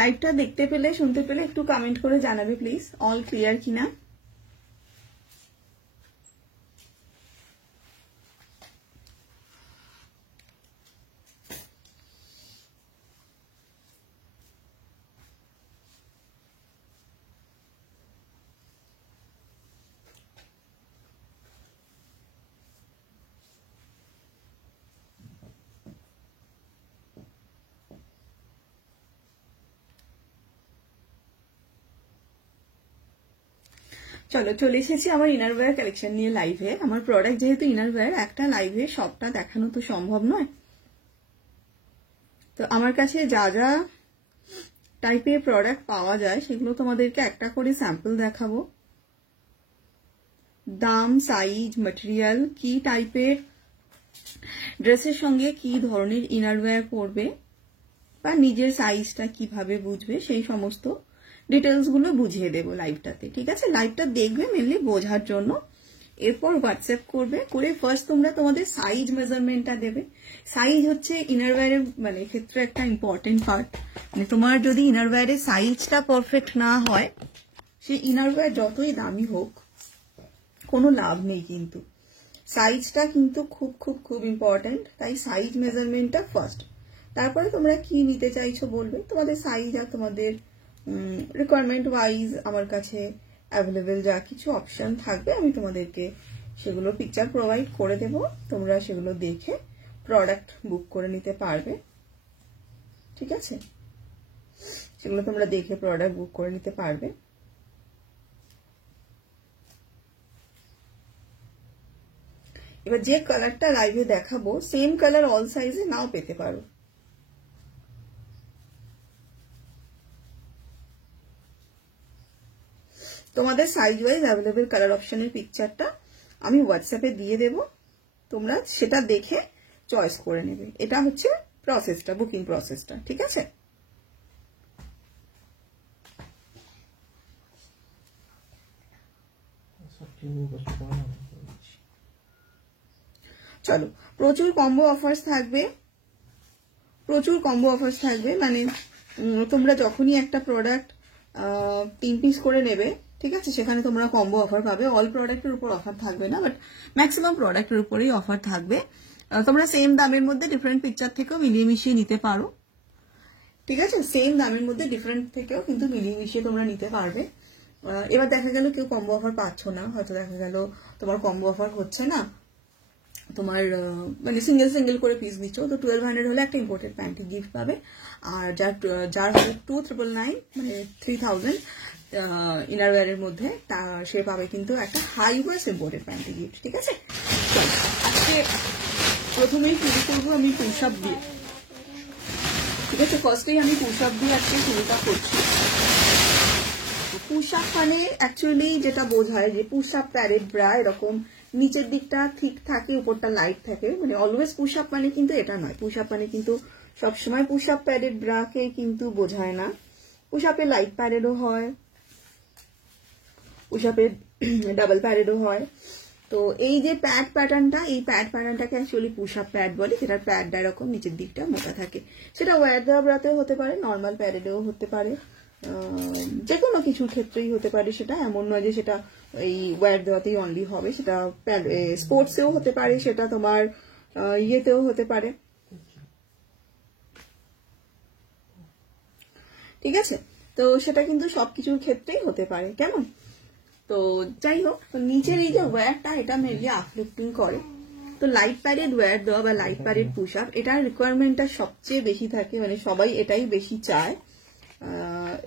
লাইভটা দেখতে পেলে শুনতে পেলে একটু কমেন্ট করে জানাবে প্লিজ, অল ক্লিয়ার কিনা। চলো চলে এসেছি আমার ইনারওয়্যার কালেকশন নিয়ে লাইভে। আমার প্রোডাক্ট যেহেতু ইনারওয়্যার, একটা লাইভে সবটা দেখানো তো সম্ভব নয়। তো আমার কাছে যা যা টাইপের প্রোডাক্ট পাওয়া যায় সেগুলো তোমাদেরকে একটা করে স্যাম্পল দেখাবো। দাম, সাইজ, ম্যাটেরিয়াল, কি টাইপের ড্রেসের সঙ্গে কি ধরনের ইনারওয়্যার পরবে বা নিজের সাইজটা কিভাবে বুঝবে সেই সমস্ত ডিটেলস গুলো বুঝিয়ে দেবো লাইভটাতে। ঠিক আছে, লাইভটা দেখবে মেনলি বোঝার জন্য, এরপর হোয়াটসঅ্যাপ করবে, করে ফার্স্ট তোমরা তোমাদের সাইজ মেজারমেন্টটা দেবে। সাইজ হচ্ছে ইনারওয়্যারের মানে ক্ষেত্রে একটা ইম্পর্টেন্ট পার্ট। মানে তোমার যদি ইনারওয়্যারের সাইজটা পারফেক্ট না হয়, সেই ইনারওয়্যার যতই দামি হোক কোনো লাভ নেই। কিন্তু সাইজটা কিন্তু খুব খুব খুব ইম্পর্টেন্ট, তাই সাইজ মেজারমেন্টটা ফার্স্ট। তারপরে তোমরা কি নিতে চাইছো বলবে, তোমাদের সাইজ আর তোমাদের রিকোয়ারমেন্ট ওয়াইজ আমার কাছে অ্যাভেলেবেল যা কিছু অপশন থাকবে আমি তোমাদেরকে সেগুলো পিকচার প্রোভাইড করে দেব। তোমরা সেগুলো দেখে প্রোডাক্ট বুক করে নিতে পারবে। ঠিক আছে, সেগুলো তোমরা দেখে প্রোডাক্ট বুক করে নিতে পারবে। এবার যে কালারটা লাইভে দেখাবো সেম কালার অল সাইজে নাও পেতে পারো। তোমাদের সাইজ ওয়াইজ অ্যাভেলেবেল কালার অপশনের পিকচারটা আমি হোয়াটসঅ্যাপে দিয়ে দেব, তোমরা সেটা দেখে চয়েস করে নেবে। এটা হচ্ছে প্রসেসটা, বুকিং প্রসেসটা। ঠিক আছে, চলো। প্রচুর কম্বো অফার্স থাকবে, প্রচুর কম্বো অফার্স থাকবে। মানে তোমরা যখনই একটা প্রোডাক্ট 3 পিস করে নেবে, ঠিক আছে, সেখানে তোমরা কম্বো অফার পাবে। অল প্রোডাক্টের উপর অফার থাকবে না, বাট ম্যাক্সিমাম প্রোডাক্টের উপরেই অফার থাকবে। তোমরা সেম দামের মধ্যে ডিফারেন্ট পিকচার থেকেও মিলিয়ে মিশিয়ে নিতে পারো। ঠিক আছে, সেম দামের মধ্যে ডিফারেন্ট থেকেও কিন্তু মিলিয়ে মিশিয়ে তোমরা নিতে পারবে। এবার দেখা গেল কেউ কম্বো অফার পাচ্ছ না, হয়তো দেখা গেল তোমার কম্বো অফার হচ্ছে না, তোমার মানে সিঙ্গেল সিঙ্গেল করে পিস দিচ্ছ, তো 1200 হলে একটা ইম্পোর্টেড প্যান্টি গিফট পাবে। আর যার হলে 2999 মানে 3000 ইনারওয়্যারের মধ্যে সে পাবে কিন্তু একটা হাই ওয়ার্স ইম্পোর্টেড প্যান্টি গিফট। ঠিক আছে, চলো আজকে প্রথমেই শুরু করবো আমি পুশ আপ দিয়ে। ঠিক আছে, ফার্স্টেই আমি পুশ আপ দিয়ে আজকে শুরুটা করছি। পুশ আপ মানে অ্যাকচুয়ালি যেটা বোঝায় যে পুশ আপ প্যারেড ব্রা এরকম নিচের দিকটা ঠিক থাকে, উপরটা লাইট থাকে, মানে অলওয়েজ পুশ আপ মানে কিন্তু এটা নয়। পুশ আপ মানে কিন্তু সবসময় পুশ আপ প্যারেড ব্রাকে কিন্তু বোঝায় না। পুশ আপে লাইট প্যারেডও হয়, পুশ আপে ডাবল প্যারেডও হয়। তো এই যে প্যাড প্যাটার্নটা, এই প্যাড প্যাটার্নটাকে অ্যাকচুয়ালি পুশ আপ প্যাড বলে, যেটার প্যাডটা এরকম নিচের দিকটা মোটা থাকে। সেটা ওয়্যার দেওয়া ব্রাতেও হতে পারে, নর্মাল প্যারেডেও হতে পারে, যে কোনো কিছুর ক্ষেত্রেই হতে পারে। সেটা এমন নয় যে সেটা এই ওয়্যার দেওয়াতেই অনলি হবে, সেটা স্পোর্টসেও হতে পারে, সেটা তোমার ইয়েতেও হতে পারে। ঠিক আছে, তো সেটা কিন্তু সবকিছুর ক্ষেত্রেই হতে পারে। কেমন, তো যাই হোক, নিচের এই যে ওয়্যারটা এটা মেনলি আপলিফটিং করে। তো লাইট প্যাডেড ওয়্যার দেওয়া বা লাইট প্যাডেড পুশ আপ, এটার রিকোয়ারমেন্টটা সবচেয়ে বেশি থাকে, মানে সবাই এটাই বেশি চায়।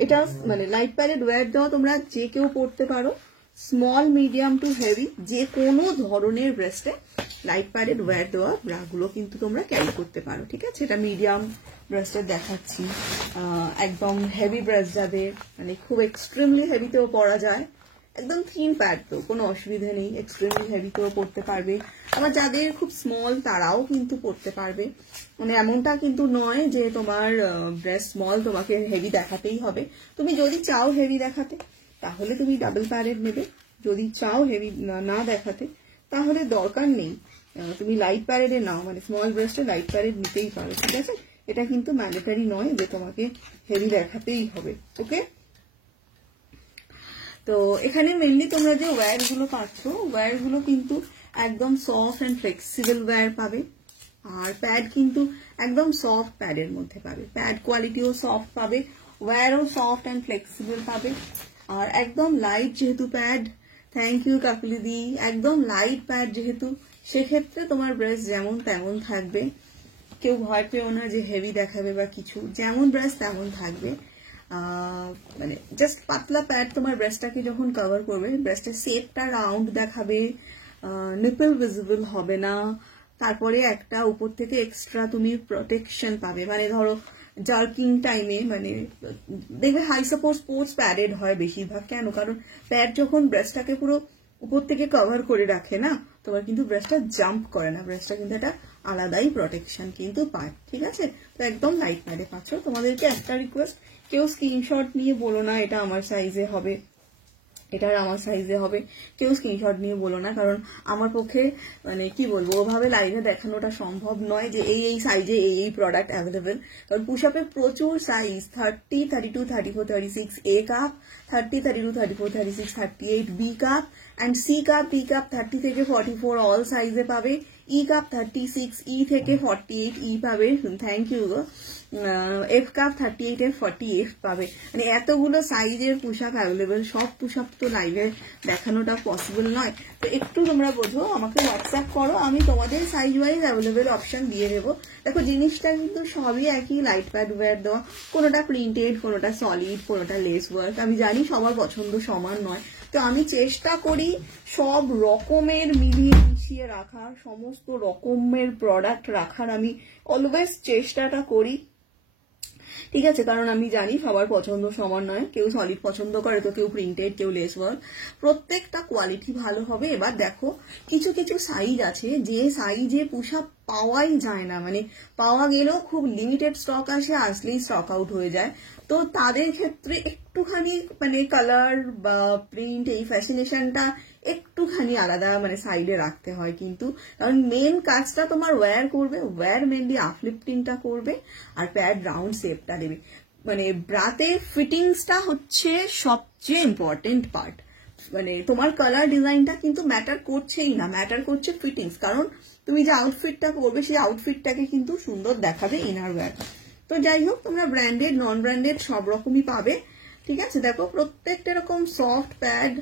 এটা মানে লাইট প্যাডেড ওয়্যার দেওয়া তোমরা যে কেউ পড়তে পারো, স্মল মিডিয়াম টু হেভি যে কোনো ধরনের ব্রেস্টে লাইট প্যাডেড ওয়্যার দেওয়া ব্রাগুলো কিন্তু তোমরা ক্যারি করতে পারো। ঠিক আছে, এটা মিডিয়াম ব্রেস্টের দেখাচ্ছি, একদম হেভি ব্রেস্ট যাদের, মানে খুব এক্সট্রিমলি হেভিতেও পরা যায়, একদম থিন প্যাড তো কোনো অসুবিধা নেই, এক্সট্রিমলি হেভিতেও পড়তে পারবে। আবার যাদের খুব স্মল তারাও কিন্তু পড়তে পারবে, মানে এমনটা কিন্তু নয় যে তোমার ব্রেস্ট স্মল তোমাকে হেভি দেখাতেই হবে। তুমি যদি চাও হেভি দেখাতে তাহলে তুমি ডাবল প্যাডেড নেবে, যদি চাও হেভি না দেখাতে তাহলে দরকার নেই, তুমি লাইট প্যাডেডে নাও, মানে স্মল ব্রেস্টে লাইট প্যাডেড নিতেই পারো। ঠিক আছে, এটা কিন্তু ম্যান্ডেটারি নয় যে তোমাকে হেভি দেখাতেই হবে। ওকে, তো এখানে মেনলি তোমরা যে ওয়্যার গুলো পাচ্ছ, ওয়্যার গুলো কিন্তু একদম সফট অ্যান্ড ফ্লেক্সিবল ওয়্যার পাবে। আর প্যাড কিন্তু একদম সফট প্যাডের মধ্যে পাবে, প্যাড কোয়ালিটিও সফট পাবে, ওয়্যারও সফট অ্যান্ড ফ্লেক্সিবল পাবে। আর একদম লাইট যেহেতু প্যাড, থ্যাংক ইউ কাকুলিদি, একদম লাইট প্যাড যেহেতু, সেক্ষেত্রে তোমার ব্রেস্ট যেমন তেমন থাকবে। কেউ ভয় পেও না যে হেভি দেখাবে বা কিছু, যেমন ব্রেস্ট তেমন থাকবে। মানে জাস্ট পাতলা প্যাড তোমার ব্রেস্টটাকে যখন কভার করবে, ব্রেস্টের শেপটা রাউন্ড দেখাবে, নিপল ভিজিবল হবে না। তারপরে একটা উপর থেকে এক্সট্রা তুমি প্রোটেকশন পাবে, মানে ধরো জার্কিং টাইমে, মানে দেখবে হাই সাপোজ স্পোর্টস প্যাডেড হয় বেশিরভাগ। কেন? কারণ প্যাড যখন ব্রেস্টটাকে পুরো উপর থেকে কভার করে রাখে না, তোমার কিন্তু ব্রেস্টটা জাম্প করে না, ব্রেস্টটা কিন্তু একটা আলাদাই প্রোটেকশন কিন্তু পায়। ঠিক আছে, তো একদম লাইট প্যাডে পাচ্ছ। তোমাদেরকে একটা রিকোয়েস্ট, কেউ স্ক্রিনশট নিয়ে বলো না এটা আমার সাইজে হবে, এটার আমার সাইজে হবে, কেউ স্ক্রিনশট নিয়ে বলো না, কারণ আমার পক্ষে মানে কি বলবো ওভাবে লাইভে দেখানোটা সম্ভব নয় যে এই সাইজে এই প্রোডাক্ট অ্যাভেলেবেল। কারণ পুশ আপে প্রচুর size, 30, 32, 34, 36 A cup, 30, 32, 34, 36, 38 B cup, and C cup, B cup 30 থেকে 44 অল সাইজে পাবে, ই কাপ 36, ই থেকে 48 ই পাবে, থ্যাংক ইউ গো, এফ কাপ 38 এর 40 এফ পাবে। মানে এতগুলো সাইজের পুশ আপ অ্যাভেলেবেল, সব পুশ আপ তো লাইভে দেখানোটা পসিবল নয়। তো একটু তোমরা বোঝো, আমাকে হোয়াটসঅ্যাপ করো, আমি তোমাদের সাইজ ওয়াইজ অ্যাভেলেবেল অপশন দিয়ে দেবো। দেখো জিনিসটা কিন্তু সবই একই, লাইট প্যাড ওয়্যার দেওয়া, কোনোটা প্রিন্টেড, কোনোটা সলিড, কোনোটা লেস ওয়ার্ক। আমি জানি সবার পছন্দ সমান নয়, তো আমি চেষ্টা করি সব রকমের মিলিয়ে মিশিয়ে রাখার, সমস্ত রকমের প্রোডাক্ট রাখার আমি অলওয়েজ চেষ্টাটা করি। ঠিক আছে, কারণ আমি জানি সবার পছন্দ সমান নয়, কেউ সলিড পছন্দ করে তো কেউ প্রিন্টেড, কেউ লেস ওয়ার্ক, প্রত্যেকটা কোয়ালিটি ভালো হবে। এবার দেখো কিছু কিছু সাইজ আছে যে সাইজে পুশ আপ পাওয়াই যায় না, মানে পাওয়া গেলেও খুব লিমিটেড স্টক আসে, আসলেই স্টক আউট হয়ে যায়। তো তাদের ক্ষেত্রে একটুখানি মানে কালার বা প্রিন্ট এই ফ্যাসিনেশনটা একটুখানি আলাদা মানে সাইডে রাখতে হয় কিন্তু, কারণ মেন কাজটা তোমার ওয়্যার করবে, ওয়্যার মেনলি আপলিফটিংটা করবে আর প্যাড রাউন্ড শেপটা দেবে। মানে ব্রাতে ফিটিংসটা হচ্ছে সবচেয়ে ইম্পর্টেন্ট পার্ট। মানে তোমার কালার ডিজাইনটা কিন্তু ম্যাটার করছেই না, ম্যাটার করছে ফিটিংস। কারণ তুমি যে আউটফিটটা করবে সেই আউটফিটটাকে কিন্তু সুন্দর দেখাবে ইনার ওয়্যার। তো যাই হোক, তোমরা ব্র্যান্ডেড নন ব্র্যান্ডেড সব রকমই পাবে। ঠিক আছে, দেখো প্রত্যেকটা এরকম সফট প্যাড,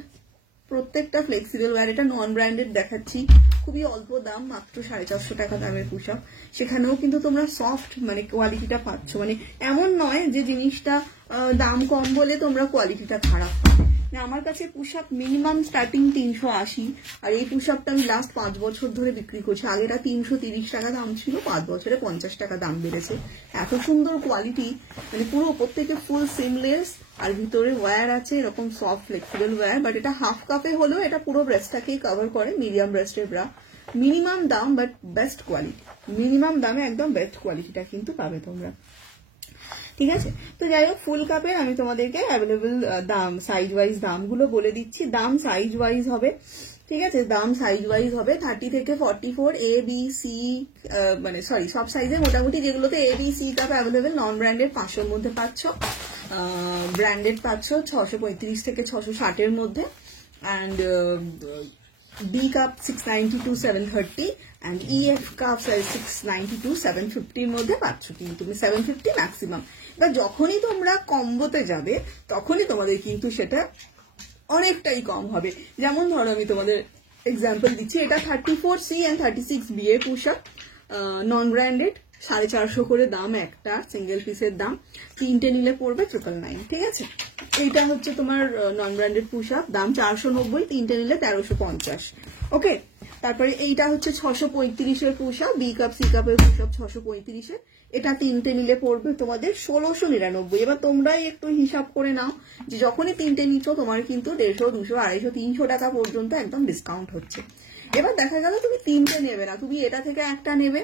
প্রত্যেকটা ফ্লেক্সিবল ওয়্যার। এটা নন ব্র্যান্ডেড দেখাচ্ছি, খুবই অল্প দাম, মাত্র 450 টাকা দামের পুশ আপ। সেখানেও কিন্তু তোমরা সফট মানে কোয়ালিটিটা পাচ্ছ। মানে এমন নয় যে জিনিসটা দাম কম বলে তোমরা কোয়ালিটিটা খারাপ পাবে। আমার কাছে পুশ আপ মিনিমাম স্টার্টিং 380, আর এই পুশ আপটা আমি লাস্ট 5 বছর ধরে বিক্রি করছি। আগেটা 330 টাকা দাম ছিল, 5 বছরে 50 টাকা দাম বেড়েছে। এত সুন্দর কোয়ালিটি, মানে পুরো উপর থেকে ফুল সিমলেস, আর ভিতরে ওয়্যার আছে এরকম সফট ফ্লেক্সিবল ওয়্যার। বাট এটা হাফ কাপে হলেও এটা পুরো ব্রেস্টটাকেই কভার করে, মিডিয়াম ব্রেস্টের ব্রা। মিনিমাম দাম বাট বেস্ট কোয়ালিটি, মিনিমাম দামে একদম বেস্ট কোয়ালিটিটা কিন্তু পাবে তোমরা। ঠিক আছে, তো যাই হোক ফুল কাপের আমি তোমাদেরকে অ্যাভেলেবল দাম সাইজ ওয়াইজ দামগুলো বলে দিচ্ছি। দাম সাইজ ওয়াইজ হবে, ঠিক আছে, দাম সাইজ ওয়াইজ হবে 30 থেকে 44 এ বি সি, মানে সরি সব সাইজে মোটামুটি, যেগুলোতে A B C cup available. Non branded 500-র মধ্যে পাচ্ছ, ব্র্যান্ডেড পাচ্ছ 635 থেকে 660-এর মধ্যে, and B cup 690 to 730, and EF cup 690 to 750-র মধ্যে পাচ্ছ, কিন্তু তুমি 750 ম্যাক্সিমাম। এবার যখনই তোমরা কম্বোতে যাবে তখনই তোমাদের কিন্তু সেটা অনেকটাই কম হবে। যেমন ধরো আমি তোমাদের এক্সাম্পল দিচ্ছি, এটা 34C and 36B এর পুশ আপ, নন ব্র্যান্ডেড, 450 করে দাম একটা সিঙ্গেল পিসের দাম, 3টে নিলে পড়বে 999। ঠিক আছে, এইটা হচ্ছে তোমার নন ব্র্যান্ডেড পুশ আপ, দাম 490, 3টে নিলে 1350। ওকে, তারপরে এইটা হচ্ছে 635-এর push up, B cup C কাপের পুশ আপ 635-এর, এটা 3টে নিলে পড়বে তোমাদের 1699। এবার তোমরাই একটু হিসাব করে নাও যে যখনই 3টে নিচ্ছ তোমার কিন্তু 150, 200, 250, 300 টাকা পর্যন্ত একদম ডিসকাউন্ট হচ্ছে। এবার দেখা গেল তুমি 3টে নেবে না, তুমি এটা থেকে একটা নেবে,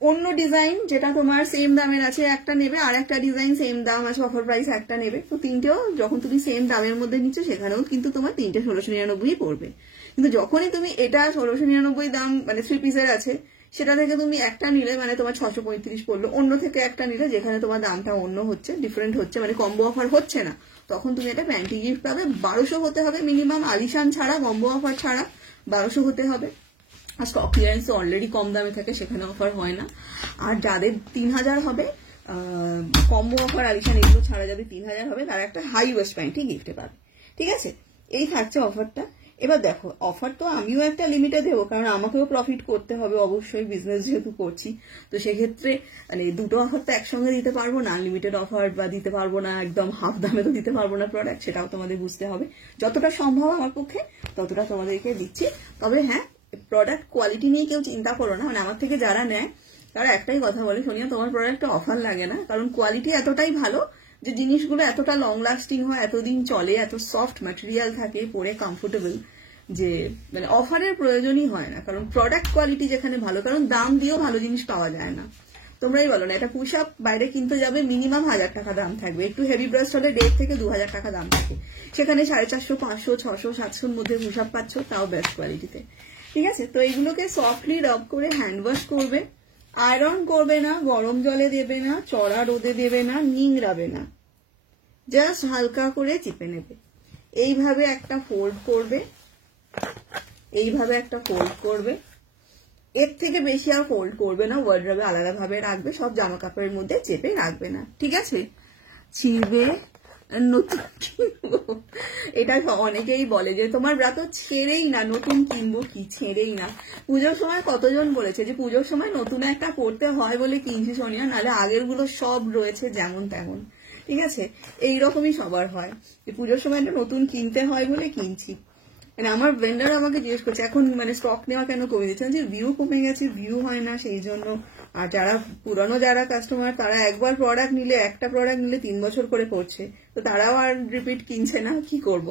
অন্য ডিজাইন যেটা তোমার সেম দামের আছে একটা নেবে, আর একটা ডিজাইন সেম দাম আছে অফার প্রাইস একটা নেবে। তো তিনটেও যখন তুমি সেম দামের মধ্যে নিচ্ছ সেখানেও কিন্তু তোমার 3টে 1699 পড়বে। কিন্তু যখনই তুমি এটা 1699 দাম মানে 3 পিসের আছে, সেটা থেকে তুমি একটা নিলে মানে তোমার 635 পড়লো, অন্য থেকে একটা নিলে যেখানে তোমার দামটা অন্য হচ্ছে, ডিফারেন্ট হচ্ছে, মানে কম্বো অফার হচ্ছে না, তখন তুমি একটা প্যান্টি গিফট পাবে। 1200 হতে হবে মিনিমাম, আলিশান ছাড়া, কম্বো অফার ছাড়া 1200 হতে হবে। আর স্টক ক্লিয়ারেন্স অলরেডি কম দামে থাকে, সেখানে অফার হয় না। আর যাদের 3000 হবে, কম্বো অফার আলিশান এগুলো ছাড়া যাদের 3000 হবে, তারা একটা হাই ওয়েস্ট প্যান্টি গিফটে পাবে। ঠিক আছে, এই থাকছে অফারটা। এবার দেখো, অফার তো আমিও একটা লিমিটে দেবো, কারণ আমাকেও প্রফিট করতে হবে অবশ্যই, বিজনেস যেহেতু করছি। তো সেক্ষেত্রে মানে দুটো অফার তো একসঙ্গে দিতে পারবো না, আনলিমিটেড অফার বা দিতে পারবো না, একদম হাফ দামে তো দিতে পারবো না প্রোডাক্ট, সেটাও তোমাদের বুঝতে হবে। যতটা সম্ভব আমার পক্ষে ততটা তোমাদেরকে দিচ্ছি। তবে হ্যাঁ, প্রোডাক্ট কোয়ালিটি নিয়ে কেউ চিন্তা করো না, মানে আমার থেকে যারা নেয় তারা একটাই কথা বলে, সোনিয়া তোমার প্রোডাক্টে অফার লাগে না, কারণ কোয়ালিটি এতটাই ভালো যে জিনিসগুলো এতটা লং লাস্টিং হয়, এতদিন চলে, এত সফট ম্যাটেরিয়াল থাকে, পরে কমফোর্টেবল, যে মানে অফারের প্রয়োজনই হয় না। কারণ প্রোডাক্ট কোয়ালিটি যেখানে ভালো, কারণ দাম দিয়েও ভালো জিনিস পাওয়া যায় না। তোমরাই বলো না, এটা পুশ আপ বাইরে কিনতে যাবে মিনিমাম 1000 টাকা দাম থাকবে, একটু হেভি ব্রাস্ট হলে 1.5 থেকে 2000 টাকা দাম থাকে, সেখানে 450, 500, 600, 700 মধ্যে পুশ আপ পাচ্ছ, তাও বেস্ট কোয়ালিটিতে। ঠিক আছে, তো এইগুলোকে সফটলি রাব করে হ্যান্ড ওয়াশ করবে, আয়রন করবে না, গরম জলে দেবে না, চড়া রোদে দেবে না, নিংড়াবে না, জাস্ট হালকা করে চিপে নেবে। এইভাবে একটা ফোল্ড করবে, এইভাবে একটা ফোল্ড করবে, এর থেকে বেশি আর ফোল্ড করবে না, ওয়ার্ড্রবে আলাদাভাবে রাখবে, সব জামা কাপড়ের মধ্যে চেপে রাখবে না। ঠিক আছে, ছিঁড়বে, নতুন কিনবো, এটা অনেকেই বলে যে তোমার ব্রা তো ছেড়েই না, নতুন কিনবো কি, ছেড়েই না। পুজোর সময় কতজন বলেছে যে পুজোর সময় নতুন একটা পড়তে হয় বলে কিনছি সোনিয়া, নাহলে আগের গুলো সব রয়েছে যেমন তেমন। ঠিক আছে, এইরকমই সবার হয়, যে পুজোর সময় একটা নতুন কিনতে হয় বলে কিনছি। মানে আমার ভেন্ডার আমাকে জিজ্ঞেস করছে এখন মানে স্টক নেওয়া কেন কমে দিচ্ছেন, যে ভিউ কমে গেছে, ভিউ হয় না সেই জন্য। আর যারা পুরানো যারা কাস্টমার, তারা একবার প্রোডাক্ট নিলে, একটা প্রোডাক্ট নিলে 3 বছর করে পড়ছে, তো তারাও আর রিপিট কিনছে না, কি করব।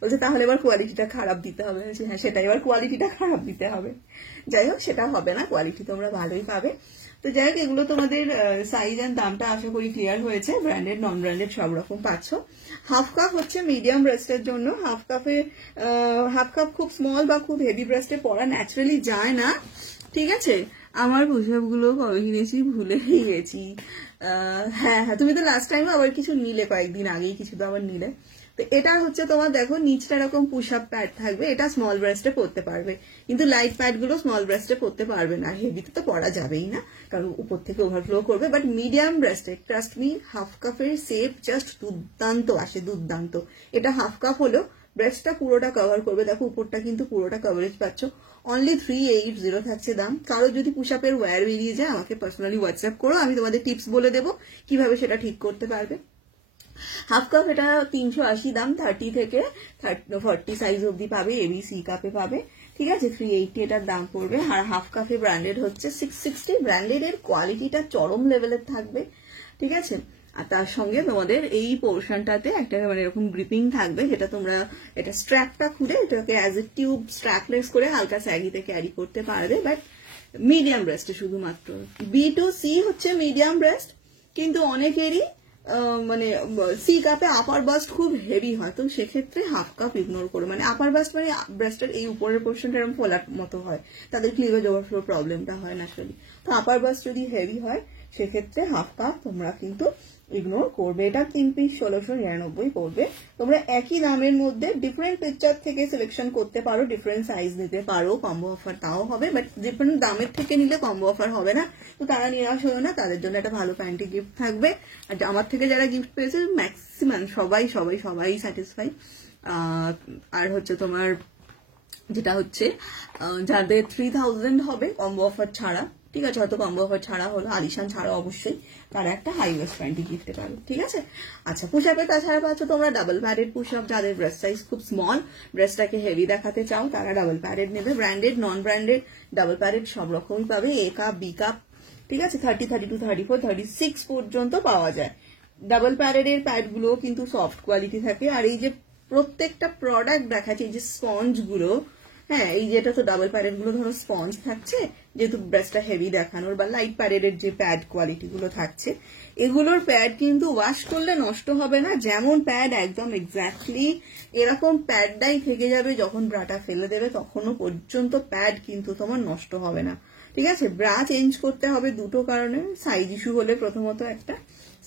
বলছে তাহলে এবার কোয়ালিটিটা খারাপ দিতে হবে। হ্যাঁ, সেটা এবার কোয়ালিটিটা খারাপ দিতে হবে। যাই হোক, সেটা হবে না, কোয়ালিটি তোমরা ভালোই পাবে। তো যাই হোক, এগুলো তোমাদের সাইজ এন্ড দামটা আশা করি ক্লিয়ার হয়েছে। ব্র্যান্ডেড নন ব্র্যান্ডেড সব রকম পাচ্ছ। হাফ কাপ হচ্ছে মিডিয়াম ব্রেস্টের জন্য, হাফ কাপ খুব স্মল বা খুব হেভি ব্রেস্টে পরা ন্যাচারালি যায় না। ঠিক আছে, আমার পোশাক গুলো কবে কিনেছি ভুলেই গেছি। হ্যাঁ, তুমি তো লাস্ট টাইম আবার কিছু নিলে, কয়েকদিন আগেই কিছু তো আবার নিলে। তো এটা হচ্ছে তোমার দেখো, নিচটা এরকম পুশ আপ প্যাড থাকবে, এটা স্মল ব্রেস্টে পরতে পারবে, কিন্তু লাইট প্যাড গুলো স্মল ব্রেস্টে পরতে পারবে না, হেভিতে তো পরা যাবেই না, কারণ উপর থেকে ওভারফ্লো করবে। বাট মিডিয়াম ব্রেস্টে ট্রাস্ট মি, হাফ কাপের শেপ জাস্ট দুর্দান্ত আসে, দুর্দান্ত। এটা হাফ কাপ হলো, ব্রেস্টটা পুরোটা কভার করবে, দেখো উপরটা কিন্তু পুরোটা কভারেজ পাচ্ছ। অনলি 380 থাকছে দাম। কারো যদি পুশ আপের ওয়্যার বেরিয়ে যায়, আমাকে পার্সোনালি হোয়াটসঅ্যাপ করো, আমি তোমাদের টিপস বলে দেবো কিভাবে সেটা ঠিক করতে পারবে। হাফ কাপ এটা 380 দাম, 30 থেকে 40 সাইজ অব্দি পাবে, এবিসি কাপে পাবে। ঠিক আছে, 380 এটার দাম পড়বে। আর হাফ কাপে ব্র্যান্ডেড হচ্ছে 660। ব্র্যান্ডেড এর কোয়ালিটিটা চরম লেভেলের থাকবে। ঠিক আছে, আর তার সঙ্গে তোমাদের এই পোর্শনটাতে একটা মানে এরকম গ্রিপিং থাকবে, যেটা তোমরা এটা স্ট্র্যাপটা খুলে এটাকে অ্যাজ এ টিউব স্ট্র্যাপলেস করে হালকা স্যাগিতে ক্যারি করতে পারবে। বাট মিডিয়াম ব্রেস্টে শুধুমাত্র। B2C হচ্ছে মিডিয়াম ব্রেস্ট, কিন্তু অনেকেরই মানে সি কাপে আপার বাস্ট খুব হেভি হয়, তো সেক্ষেত্রে হাফ কাপ ইগনোর করো। মানে আপার বাস্ট মানে ব্রেস্টের এই উপরের পোর্শনটা এরকম ফোলার মতো হয়, তাদের ক্লিভেজ ওভারফ্লো প্রবলেমটা হয় ন্যাচারালি। তো আপার বাস্ট যদি হেভি হয়, সেক্ষেত্রে হাফ কাপ তোমরা কিন্তু ইগনোর করবে। এটা 3 পিস 1699 পড়বে। তোমরা একই দামের মধ্যে ডিফারেন্ট পিকচার থেকে সিলেকশন করতে পারো, ডিফারেন্ট সাইজ নিতে পারো, কম্বো অফার তাও হবে। বাট ডিফারেন্ট দামের থেকে নিলে কম্বো অফার হবে না, তো তারা নিরাশ হয় না, তাদের জন্য একটা ভালো প্যান্টি গিফট থাকবে। আর আমার থেকে যারা গিফট পেয়েছে ম্যাক্সিমাম সবাই সবাই সবাই স্যাটিসফাই। আর হচ্ছে তোমার যেটা হচ্ছে যাদের 3000 হবে কম্বো অফার ছাড়া, ঠিক আছে, হয়তো কম্বো অফার ছাড়া হলো, আলিশান ছাড়া অবশ্যই, তারা একটা হাই ওয়েস্ট প্যান্টি গিফটে পাবে। ঠিক আছে, আচ্ছা পুশ আপে তাছাড়া পাচ্ছ তোমরা ডাবল প্যাডেড পুশ আপ। যাদের ব্রেস্ট সাইজ খুব স্মল, ব্রেস্টটাকে হেভি দেখাতে চাও, তারা ডাবল প্যাডেড নেবে। Branded non branded double padded সব রকমই পাবে, এ কাপ বি কাপ। ঠিক আছে, 30, 32, 34, 36 পর্যন্ত পাওয়া যায়। ডাবল প্যাডেডের প্যাডগুলো কিন্তু সফট কোয়ালিটি থাকে। আর এই যে প্রত্যেকটা প্রোডাক্ট দেখাচ্ছে, এই যে স্পঞ্জ গুলো, হ্যাঁ এই যেটা তো ডাবল প্যাডেড গুলো ধরো স্পঞ্জ থাকছে, যেহেতু ব্রেস্টটা হেভি দেখানোর, বা লাইট প্যাডেডের যে প্যাড কোয়ালিটি গুলো থাকছে, এগুলোর প্যাড কিন্তু ওয়াশ করলে নষ্ট হবে না, যেমন প্যাড একদম এক্স্যাক্টলি এরকম প্যাডটাই থেকে যাবে। যখন ব্রাটা ফেলে দেবে তখনও পর্যন্ত প্যাড কিন্তু তোমার নষ্ট হবে না। ঠিক আছে। ব্রা চেঞ্জ করতে হবে দুটো কারণে, সাইজ ইস্যু হলে প্রথমত একটা,